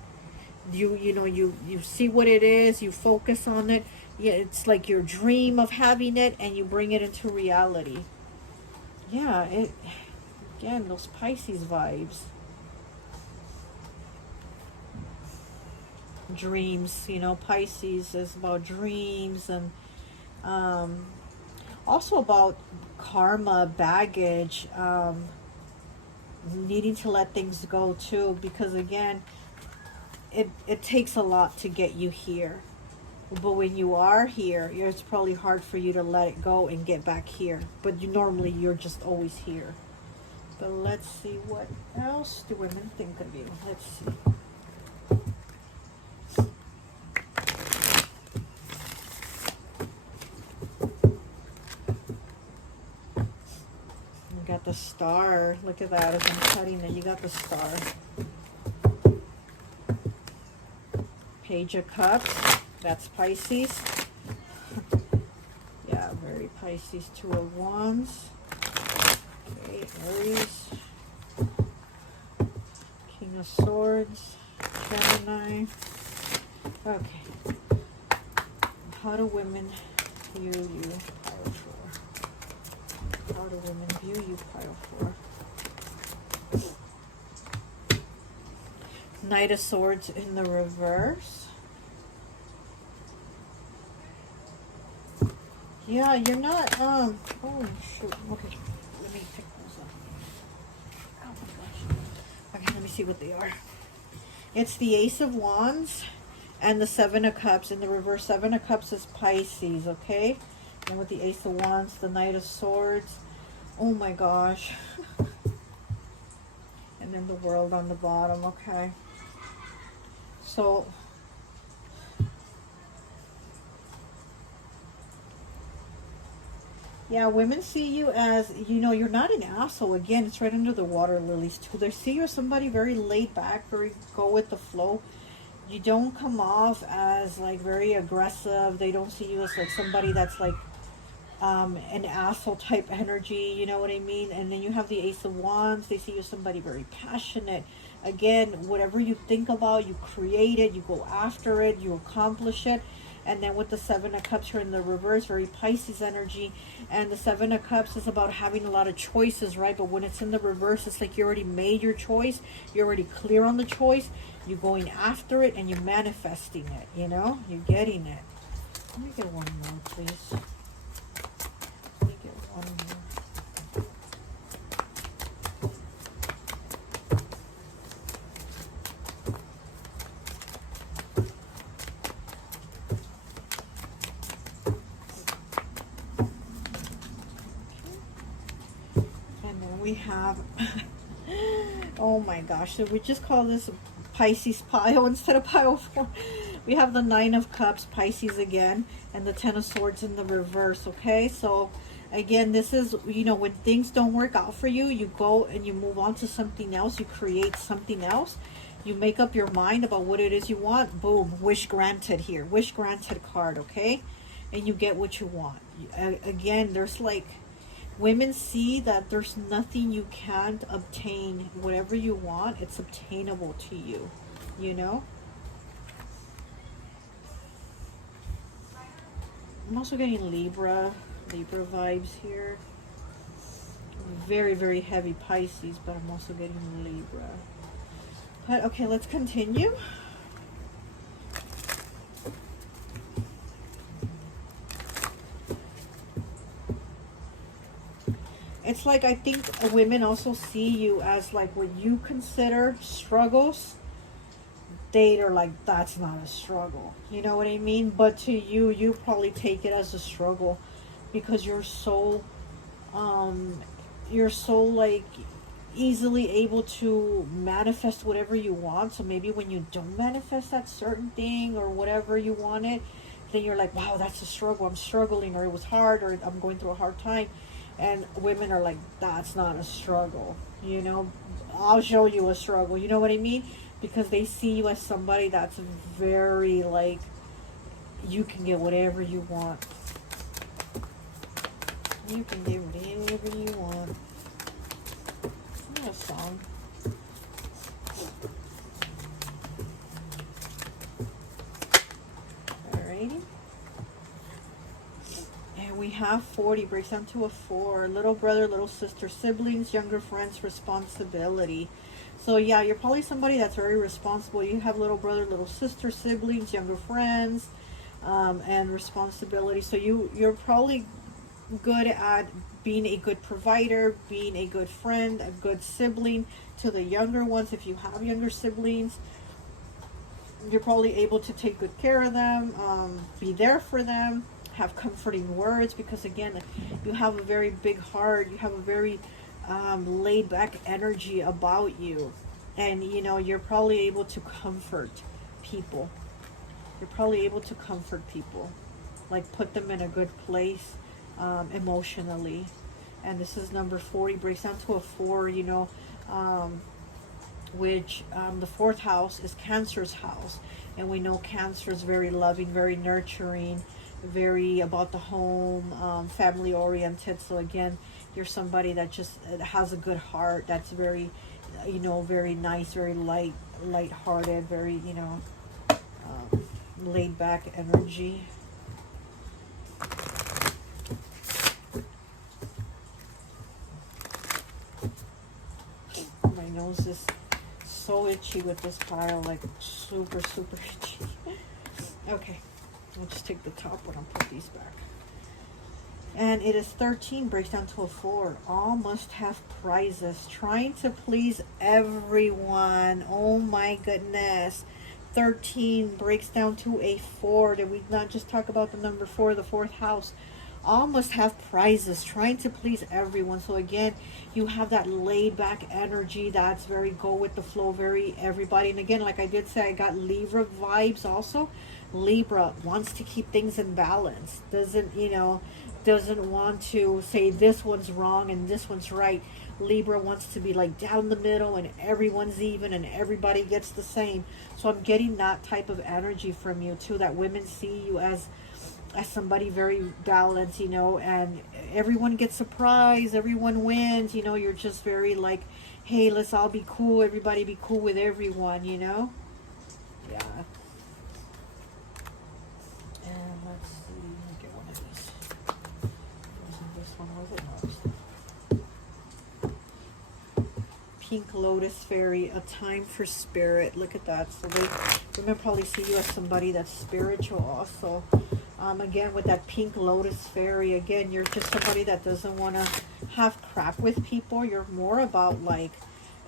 You know, you see what it is, you focus on it. Yeah, it's like your dream of having it, and you bring it into reality. Yeah, it, again, those Pisces vibes. Dreams, you know, Pisces is about dreams, and also about karma, baggage, needing to let things go too, because again, it takes a lot to get you here. But when you are here, it's probably hard for you to let it go and get back here. But normally you're just always here. But let's see, what else do women think of you? Let's see. You got the star. Look at that as I'm cutting it. You got the star. Page of Cups. That's Pisces. Yeah, very Pisces. Two of Wands. Okay, Aries. King of Swords. Gemini. Okay. How do women view you? Pile 4. How do women view you? Pile 4. Knight of Swords in the reverse. Yeah, you're not, oh shoot, okay, let me pick those up. Oh my gosh. Okay, let me see what they are. It's the Ace of Wands and the Seven of Cups. In the reverse, Seven of Cups is Pisces, okay? And with the Ace of Wands, the Knight of Swords. Oh my gosh. And then the World on the bottom, okay? So, yeah, women see you as, you know, you're not an asshole. Again, it's right under the water lilies too. They see you as somebody very laid back, very go with the flow. You don't come off as like very aggressive. They don't see you as like somebody that's like an asshole type energy, you know what I mean? And then you have the Ace of Wands. They see you as somebody very passionate. Again, whatever you think about, you create it, you go after it, you accomplish it. And then with the Seven of Cups, you're in the reverse, very Pisces energy. And the Seven of Cups is about having a lot of choices, right? But when it's in the reverse, it's like you already made your choice. You're already clear on the choice. You're going after it and you're manifesting it, you know? You're getting it. Let me get one more, please. Let me get one more. We have, oh my gosh, so we just call this Pisces pile instead of pile 4. We have the Nine of Cups, Pisces again, and the Ten of Swords in the reverse, okay? So again, this is, you know, when things don't work out for you, you go and you move on to something else. You create something else. You make up your mind about what it is you want. Boom, wish granted here. Wish granted card, okay? And you get what you want. Again, there's like, women see that there's nothing you can't obtain. Whatever you want, it's obtainable to you, you know? I'm also getting Libra vibes here. Very, very heavy Pisces, but I'm also getting Libra. But okay, let's continue. It's like, I think women also see you as like what you consider struggles. They're like, that's not a struggle. You know what I mean? But to you, you probably take it as a struggle because you're so like easily able to manifest whatever you want. So maybe when you don't manifest that certain thing or whatever you wanted, then you're like, wow, that's a struggle. I'm struggling, or it was hard, or I'm going through a hard time. And women are like, that's not a struggle, you know, I'll show you a struggle, you know what I mean? Because they see you as somebody that's very like, you can get whatever you want. You can get whatever you want. sing a song. Alrighty. And we have 40, breaks down to a 4. Little brother, little sister, siblings, younger friends, responsibility. So yeah, you're probably somebody that's very responsible. You have little brother, little sister, siblings, younger friends, and responsibility. So you're probably good at being a good provider, being a good friend, a good sibling to the younger ones. If you have younger siblings, you're probably able to take good care of them, be there for them, have comforting words, because again, you have a very big heart, you have a very laid back energy about you, and you know, you're probably able to comfort people. You're probably able to comfort people, like put them in a good place emotionally. And this is number 40, breaks down to a 4, you know, which the 4th house is Cancer's house, and we know Cancer is very loving, very nurturing, very about the home, family oriented. So again, you're somebody that just has a good heart, that's very, you know, very nice, very light-hearted, very, you know, laid back energy. My nose is so itchy with this pile, like super itchy. Okay, I'll just take the top one and put these back. And it is 13, breaks down to a 4. All must have prizes, trying to please everyone. Oh my goodness. 13 breaks down to a 4. Did we not just talk about the number 4, the 4th house? All must have prizes, trying to please everyone. So again, you have that laid back energy that's very go with the flow, very everybody. And again, like I did say, I got Libra vibes also. Libra wants to keep things in balance, doesn't, you know, doesn't want to say this one's wrong and this one's right. Libra wants to be like down the middle and everyone's even and everybody gets the same. So I'm getting that type of energy from you too, that women see you as somebody very balanced, you know, and everyone gets surprised, everyone wins, you know. You're just very like, hey, let's all be cool, everybody be cool with everyone, you know. Yeah. And let's see, let me get one of these. Wasn't this one, was it? No, Pink Lotus Fairy, a time for spirit. Look at that. So they're going to probably see you as somebody that's spiritual also. Again, with that Pink Lotus Fairy, again, you're just somebody that doesn't want to have crap with people. You're more about like,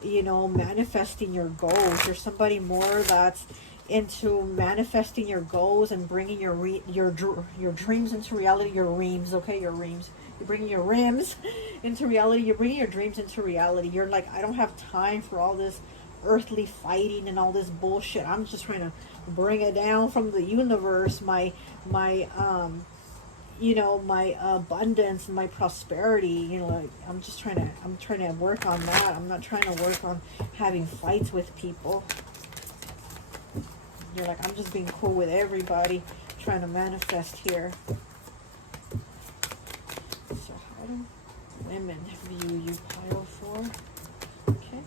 you know, manifesting your goals. You're somebody more that's into manifesting your goals and bringing your dreams into reality. Your reams, okay, your reams. You're bringing your rims into reality. You're bringing your dreams into reality. You're like, I don't have time for all this earthly fighting and all this bullshit. I'm just trying to bring it down from the universe, my you know, my abundance and my prosperity. You know, like, I'm trying to work on that. I'm not trying to work on having fights with people. You're like, I'm just being cool with everybody, trying to manifest here. So how do women view you, pile 4? Okay,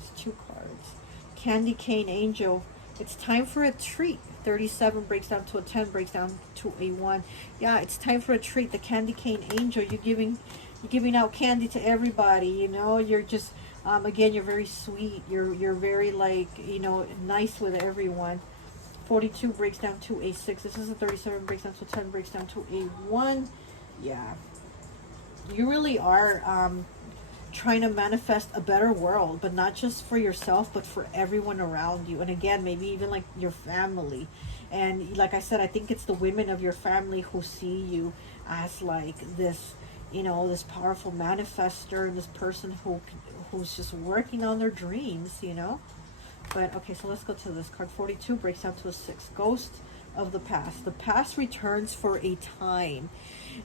it's 2 cards. Candy Cane Angel, it's time for a treat. 37 breaks down to a 10, breaks down to a 1. Yeah, it's time for a treat. The Candy Cane Angel, you're giving out candy to everybody, you know. You're just again, you're very sweet. You're very like, you know, nice with everyone. 42 breaks down to a 6. This is a 37, breaks down to a 10, breaks down to a 1. Yeah. You really are trying to manifest a better world, but not just for yourself, but for everyone around you. And again, maybe even like your family. And like I said, I think it's the women of your family who see you as like this, you know, this powerful manifester, this person who's just working on their dreams, you know. But okay, so let's go to this card. 42 breaks down to a 6. Ghost of the past. The past returns for a time.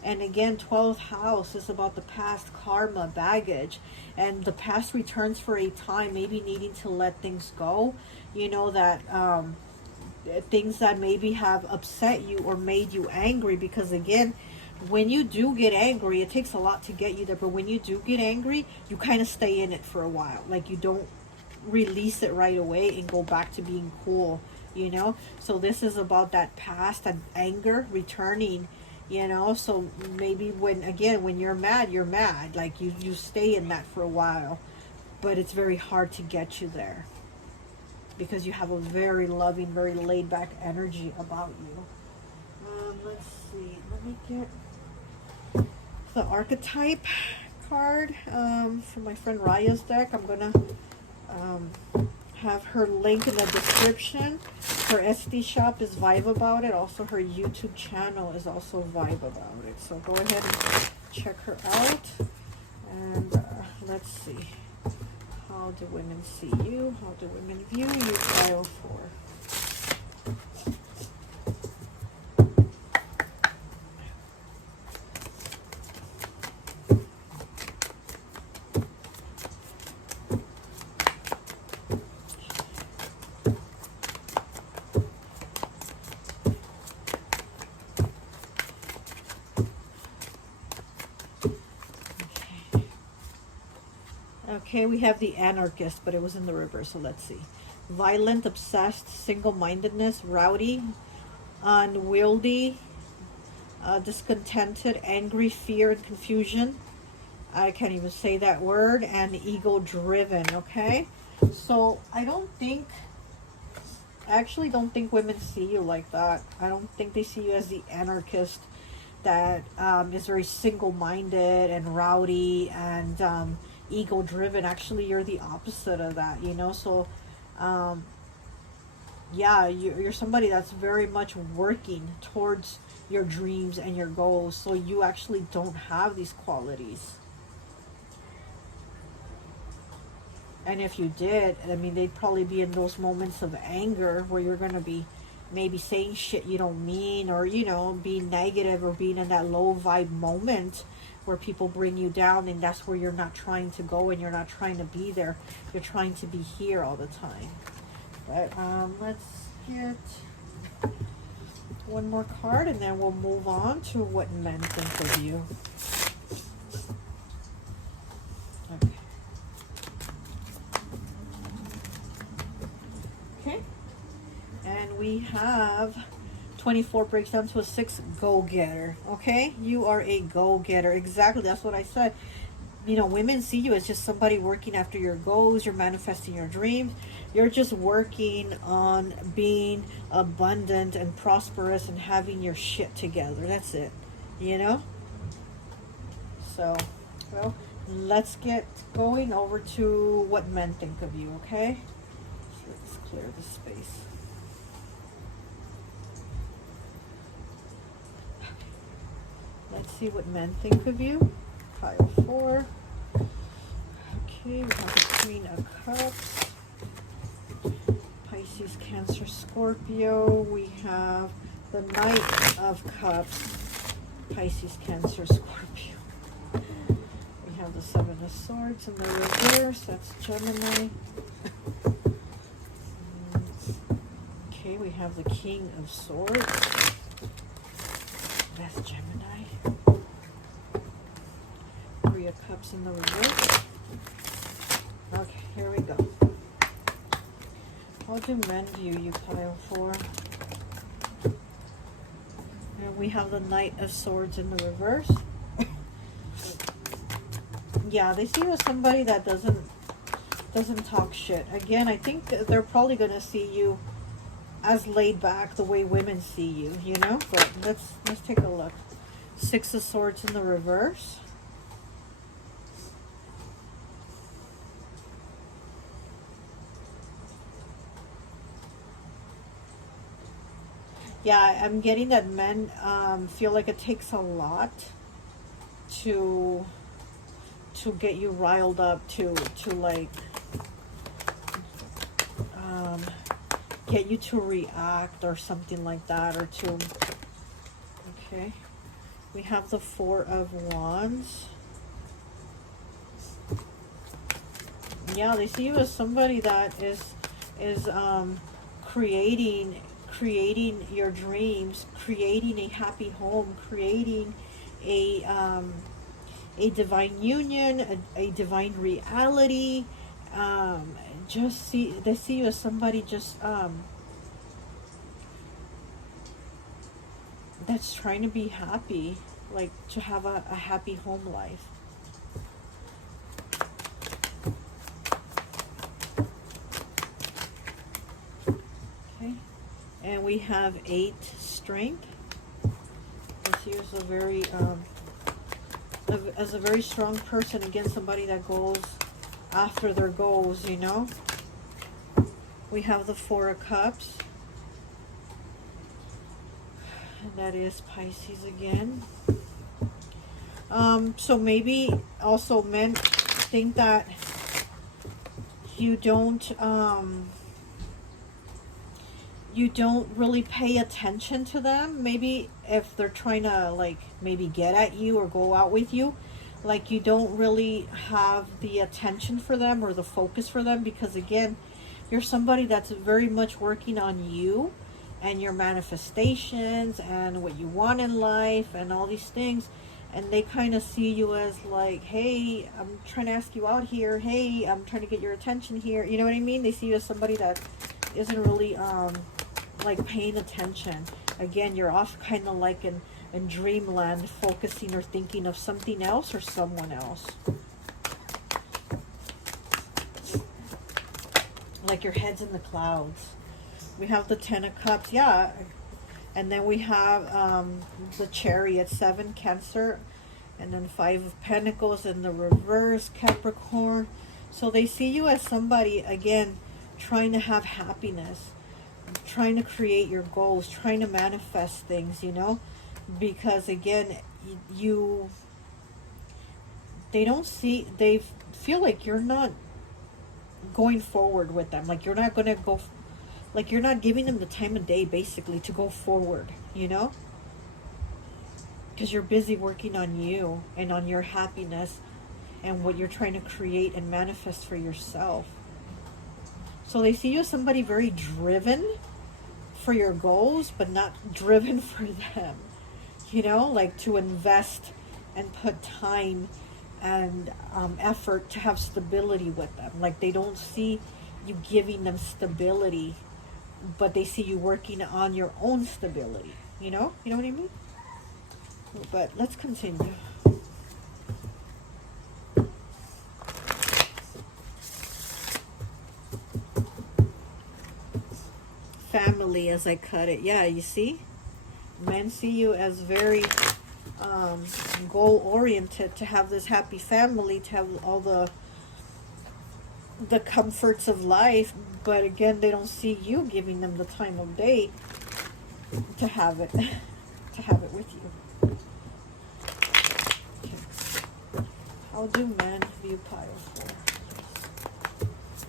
And again, 12th house is about the past, karma, baggage, and the past returns for a time, maybe needing to let things go, you know, that things that maybe have upset you or made you angry, because again, when you do get angry, it takes a lot to get you there, but when you do get angry, you kind of stay in it for a while. Like, you don't release it right away and go back to being cool, you know? So this is about that past, that anger returning, you know? So maybe when, again, when you're mad, like you stay in that for a while, but it's very hard to get you there because you have a very loving, very laid back energy about you. Let's see, let me get the archetype card from my friend Raya's deck. I'm gonna have her link in the description. Her Etsy shop is Vibe About It. Also, her YouTube channel is also Vibe About It. So go ahead and check her out. And let's see. How do women see you? How do women view you? Pile 4. Okay, we have the anarchist, but it was in the reverse, so let's see. Violent, obsessed, single-mindedness, rowdy, unwieldy, discontented, angry, fear, and confusion. I can't even say that word. And ego-driven, okay? So I actually don't think women see you like that. I don't think they see you as the anarchist that is very single-minded and rowdy and ego-driven. Actually, you're the opposite of that, you know? So yeah, you're somebody that's very much working towards your dreams and your goals. So you actually don't have these qualities. And if you did, I mean, they'd probably be in those moments of anger where you're going to be maybe saying shit you don't mean, or, you know, being negative, or being in that low vibe moment where people bring you down, and that's where you're not trying to go and you're not trying to be there. You're trying to be here all the time. But let's get one more card and then we'll move on to what men think of you. Okay. And we have 24 breaks down to a 6, go-getter. Okay, you are a go-getter. Exactly, that's what I said. You know, women see you as just somebody working after your goals. You're manifesting your dreams. You're just working on being abundant and prosperous and having your shit together. That's it, you know? So, well, let's get going over to what men think of you, okay? So let's clear the space. Let's see what men think of you. Pile 4. Okay, we have the Queen of Cups. Pisces, Cancer, Scorpio. We have the Knight of Cups. Pisces, Cancer, Scorpio. We have the 7 of Swords in the reverse. That's Gemini. Okay, we have the King of Swords. That's Gemini. 3 of Cups in the reverse. Okay, here we go. How do men view you, pile 4? And we have the Knight of Swords in the reverse. Yeah, they see you as somebody that doesn't talk shit. Again, I think they're probably going to see you as laid back the way women see you, you know? But let's take a look. 6 of Swords in the reverse. Yeah, I'm getting that men feel like it takes a lot to get you riled up, to like get you to react or something like that, or to, okay. We have the 4 of Wands. Yeah, they see you as somebody that is creating your dreams, creating a happy home, creating a divine union, a divine reality. They see you as somebody just that's trying to be happy, like to have a happy home life. Okay, and we have 8 strength. This here is a very as a very strong person, again, somebody that goes after their goals, you know. We have the 4 of Cups. And that is Pisces again. So maybe also men think that you don't really pay attention to them. Maybe if they're trying to like maybe get at you or go out with you, like you don't really have the attention for them or the focus for them, because again, you're somebody that's very much working on you and your manifestations and what you want in life and all these things. And they kind of see you as like, hey, I'm trying to ask you out here. Hey, I'm trying to get your attention here. You know what I mean? They see you as somebody that isn't really like paying attention. Again, you're off kind of like in dreamland, focusing or thinking of something else or someone else. Like your head's in the clouds. We have the 10 of Cups, yeah. And then we have the Chariot, 7, Cancer. And then 5 of Pentacles in the reverse, Capricorn. So they see you as somebody, again, trying to have happiness, trying to create your goals, trying to manifest things, you know. Because again, they feel like you're not going forward with them. Like you're not going to go, like you're not giving them the time of day basically to go forward, you know, because you're busy working on you and on your happiness and what you're trying to create and manifest for yourself. So they see you as somebody very driven for your goals, but not driven for them, you know, like to invest and put time and effort to have stability with them. Like they don't see you giving them stability, but they see you working on your own stability, you know what I mean? But let's continue. Family, as I cut it, yeah, you see, men see you as very goal oriented, to have this happy family, to have all the comforts of life, but again, they don't see you giving them the time of day to have it with you. Okay. How do men view pile 4?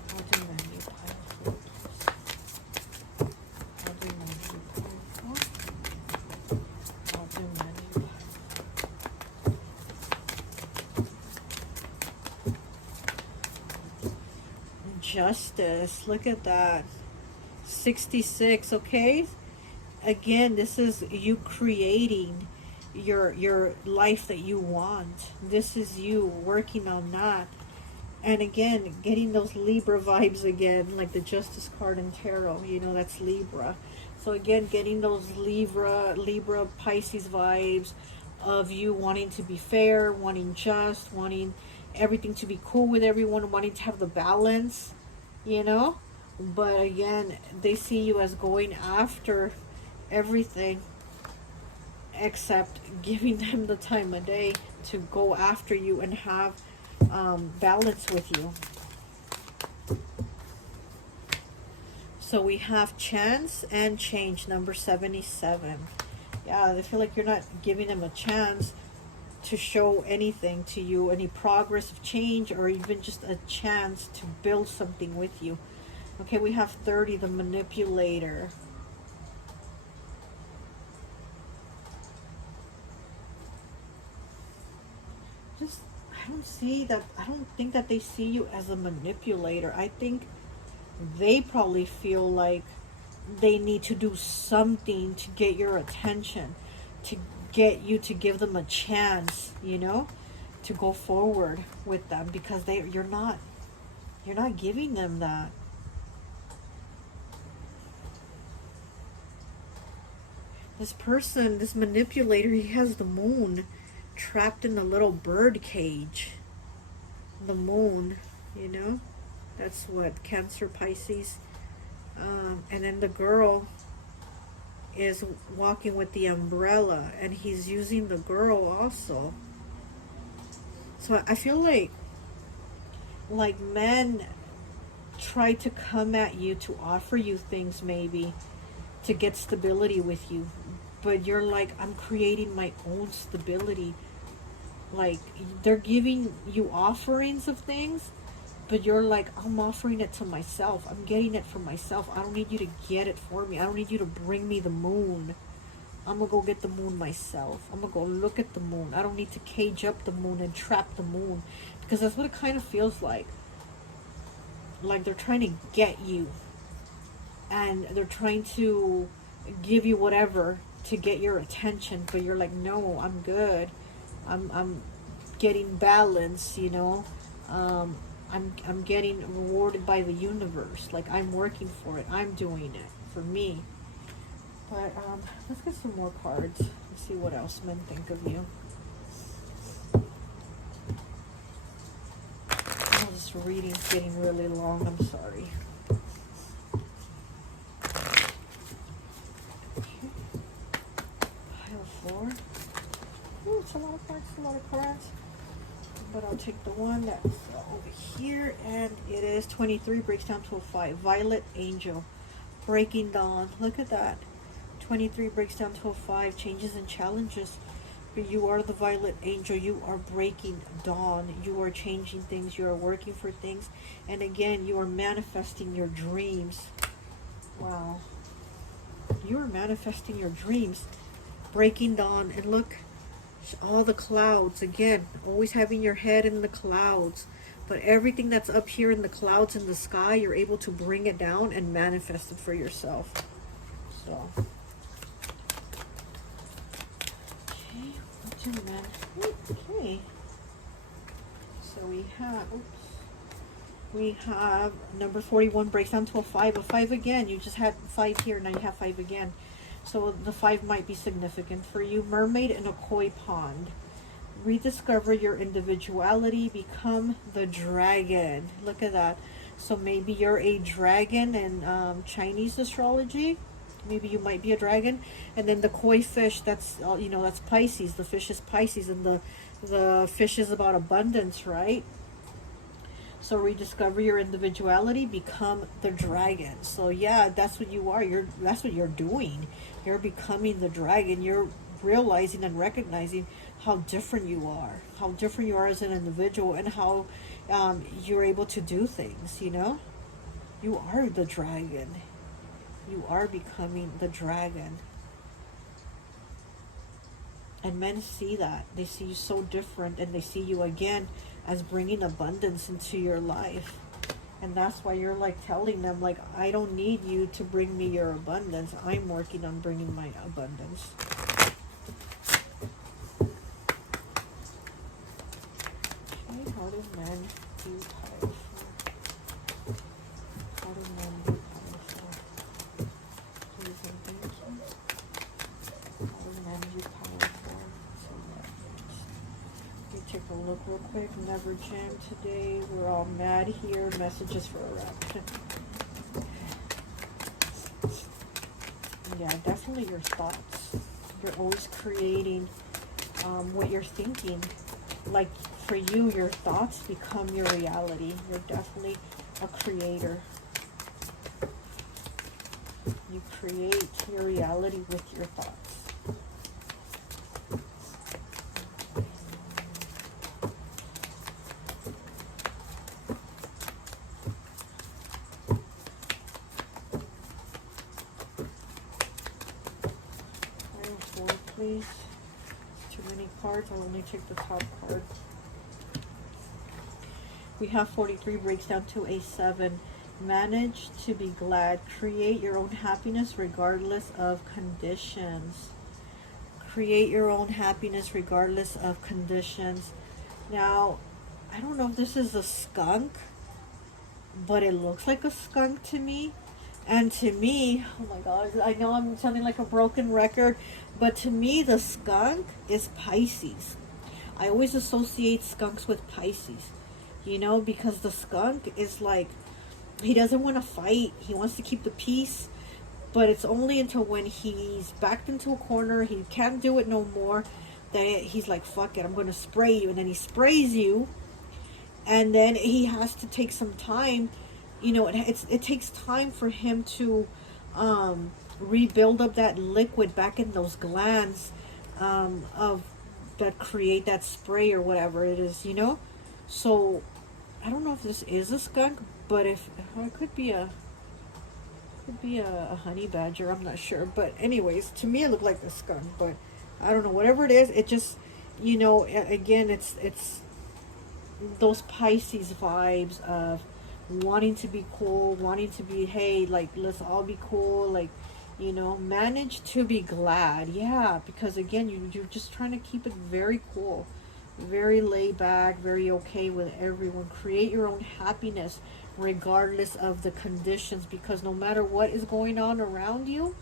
How do men view pile 4? How do men view pile 4? How do men view pile 4? Justice, look at that. 66, okay? Again, this is you creating your life that you want. This is you working on that. And again, getting those Libra vibes again, like the Justice card in Tarot, you know, that's Libra. So again, getting those Libra, Pisces vibes of you wanting to be fair, wanting just, wanting everything to be cool with everyone, wanting to have the balance, you know. But again, they see you as going after everything except giving them the time of day to go after you and have balance with you. So we have Chance and Change, number 77. Yeah, they feel like you're not giving them a chance to show anything to you, any progress of change, or even just a chance to build something with you. Okay, we have 30, the Manipulator. I don't think that they see you as a manipulator. I think they probably feel like they need to do something to get your attention, to get you to give them a chance, you know, to go forward with them, because you're not giving them that. This person, this manipulator, he has the moon trapped in a little bird cage. The moon, you know, that's what, Cancer, Pisces. And then the girl is walking with the umbrella, and he's using the girl also. So I feel like men try to come at you to offer you things, maybe to get stability with you, but you're like, I'm creating my own stability. Like, they're giving you offerings of things, but you're like, I'm offering it to myself. I'm getting it for myself. I don't need you to get it for me. I don't need you to bring me the moon. I'm gonna go get the moon myself. I'm gonna go look at the moon. I don't need to cage up the moon and trap the moon, because that's what it kind of feels like. Like they're trying to get you, and they're trying to give you whatever to get your attention, but you're like, no, I'm good. I'm getting balance, you know. I'm getting rewarded by the universe. Like, I'm working for it. I'm doing it for me. But let's get some more cards and see what else men think of you. Oh, this reading's getting really long. I'm sorry. Okay. Pile of 4. Ooh, it's a lot of cards. A lot of cards. But I'll take the one that's over here, and it is 23, breaks down to a 5. Violet Angel, Breaking Dawn. Look at that. 23 breaks down to a 5, changes and challenges. But you are the Violet Angel. You are breaking dawn. You are changing things. You are working for things. And again, you are manifesting your dreams. Wow. You are manifesting your dreams. Breaking dawn. And look, all the clouds, again, always having your head in the clouds, but everything that's up here in the clouds in the sky, you're able to bring it down and manifest it for yourself. So okay, what's your man? Okay, so we have number 41 breaks down to a 5. A 5 again. You just had 5 here, now you have 5 again. So the 5 might be significant for you. Mermaid in a koi pond. Rediscover your individuality. Become the dragon. Look at that. So maybe you're a dragon in Chinese astrology. Maybe you might be a dragon. And then the koi fish, that's, you know, that's Pisces. The fish is Pisces, and the fish is about abundance, right? So rediscover your individuality, become the dragon. So yeah, that's what you are. That's what you're doing. You're becoming the dragon. You're realizing and recognizing how different you are as an individual, and how you're able to do things, you know. You are the dragon. You are becoming the dragon. And men see that. They see you so different, and they see you again as bringing abundance into your life. And that's why you're like telling them, like, I don't need you to bring me your abundance. I'm working on bringing my abundance. Okay, how do men do powerful? How do men do powerful? Please and thank you. How do men do powerful? So take a look real quick. Never jam today. We're all mad here. Messages for a wrap. Yeah, definitely your thoughts. You're always creating what you're thinking. Like for you, your thoughts become your reality. You're definitely a creator. You create your reality with your thoughts. Please. Too many cards. I'll only take the top card. We have 43 breaks down to a 7. Manage to be glad. Create your own happiness regardless of conditions. Create your own happiness regardless of conditions. Now, I don't know if this is a skunk, but it looks like a skunk to me. And to me, oh my God, I know I'm sounding like a broken record, but to me, the skunk is Pisces. I always associate skunks with Pisces, you know, because the skunk is like, he doesn't want to fight. He wants to keep the peace, but it's only until when he's backed into a corner, he can't do it no more, that he's like, fuck it, I'm going to spray you. And then he sprays you, and then he has to take some time. You know, it takes time for him to rebuild up that liquid back in those glands of that create that spray or whatever it is, you know. So I don't know if this is a skunk, but if it could be a honey badger, I'm not sure. But anyways, to me it looked like a skunk, but I don't know. Whatever it is, it just, you know, again, it's those Pisces vibes of wanting to be cool, wanting to be, hey, like, let's all be cool, like, you know, manage to be glad. Yeah, because again, you're just trying to keep it very cool, very laid back, very okay with everyone. Create your own happiness regardless of the conditions, because no matter what is going on around you,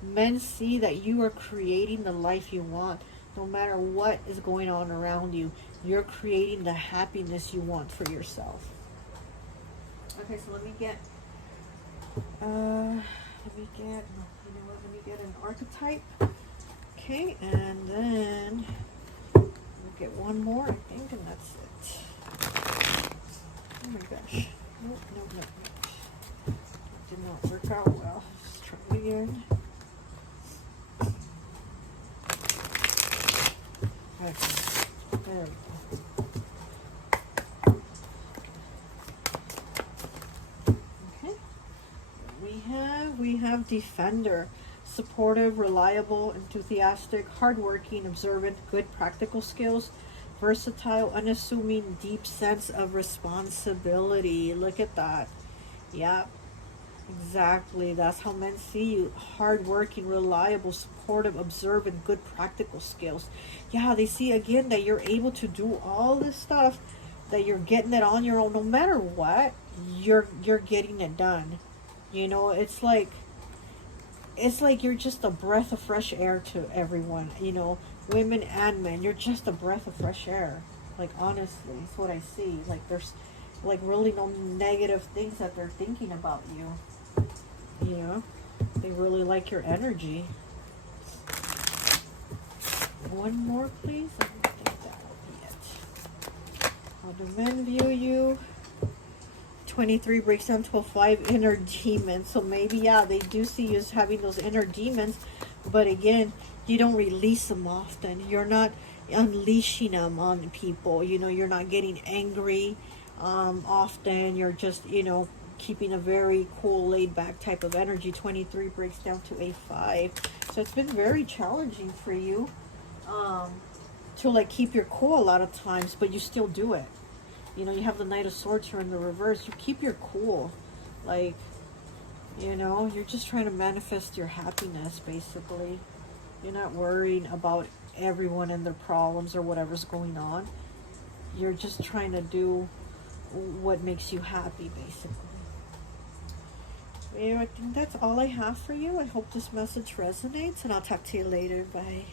men see that you are creating the life you want. No matter what is going on around you, you're creating the happiness you want for yourself. Okay, so let me get an archetype. Okay, and then we'll get one more, I think, and that's it. Oh my gosh. Nope. That did not work out well. Let's try it again. Okay, there we go. We have Defender. Supportive, reliable, enthusiastic, hardworking, observant, good practical skills, versatile, unassuming, deep sense of responsibility. Look at that. Yeah, exactly. That's how men see you. Hardworking, reliable, supportive, observant, good practical skills. Yeah, they see again that you're able to do all this stuff, that you're getting it on your own. No matter what, you're getting it done. You know, it's like you're just a breath of fresh air to everyone, you know, women and men. You're just a breath of fresh air. Like, honestly, it's what I see. Like, there's like really no negative things that they're thinking about you. You know, they really like your energy. One more, please. I don't think that'll be it. How do men view you? 23 breaks down to a 5 inner demons. So maybe, yeah, they do see you as having those inner demons, but again, you don't release them often. You're not unleashing them on people. You know, you're not getting angry often. You're just, you know, keeping a very cool, laid back type of energy. 23 breaks down to a 5. So it's been very challenging for you to like keep your cool a lot of times, but you still do it. You know, you have the Knight of Swords here in the reverse. You keep your cool. Like, you know, you're just trying to manifest your happiness, basically. You're not worrying about everyone and their problems or whatever's going on. You're just trying to do what makes you happy, basically. Yeah, I think that's all I have for you. I hope this message resonates, and I'll talk to you later. Bye.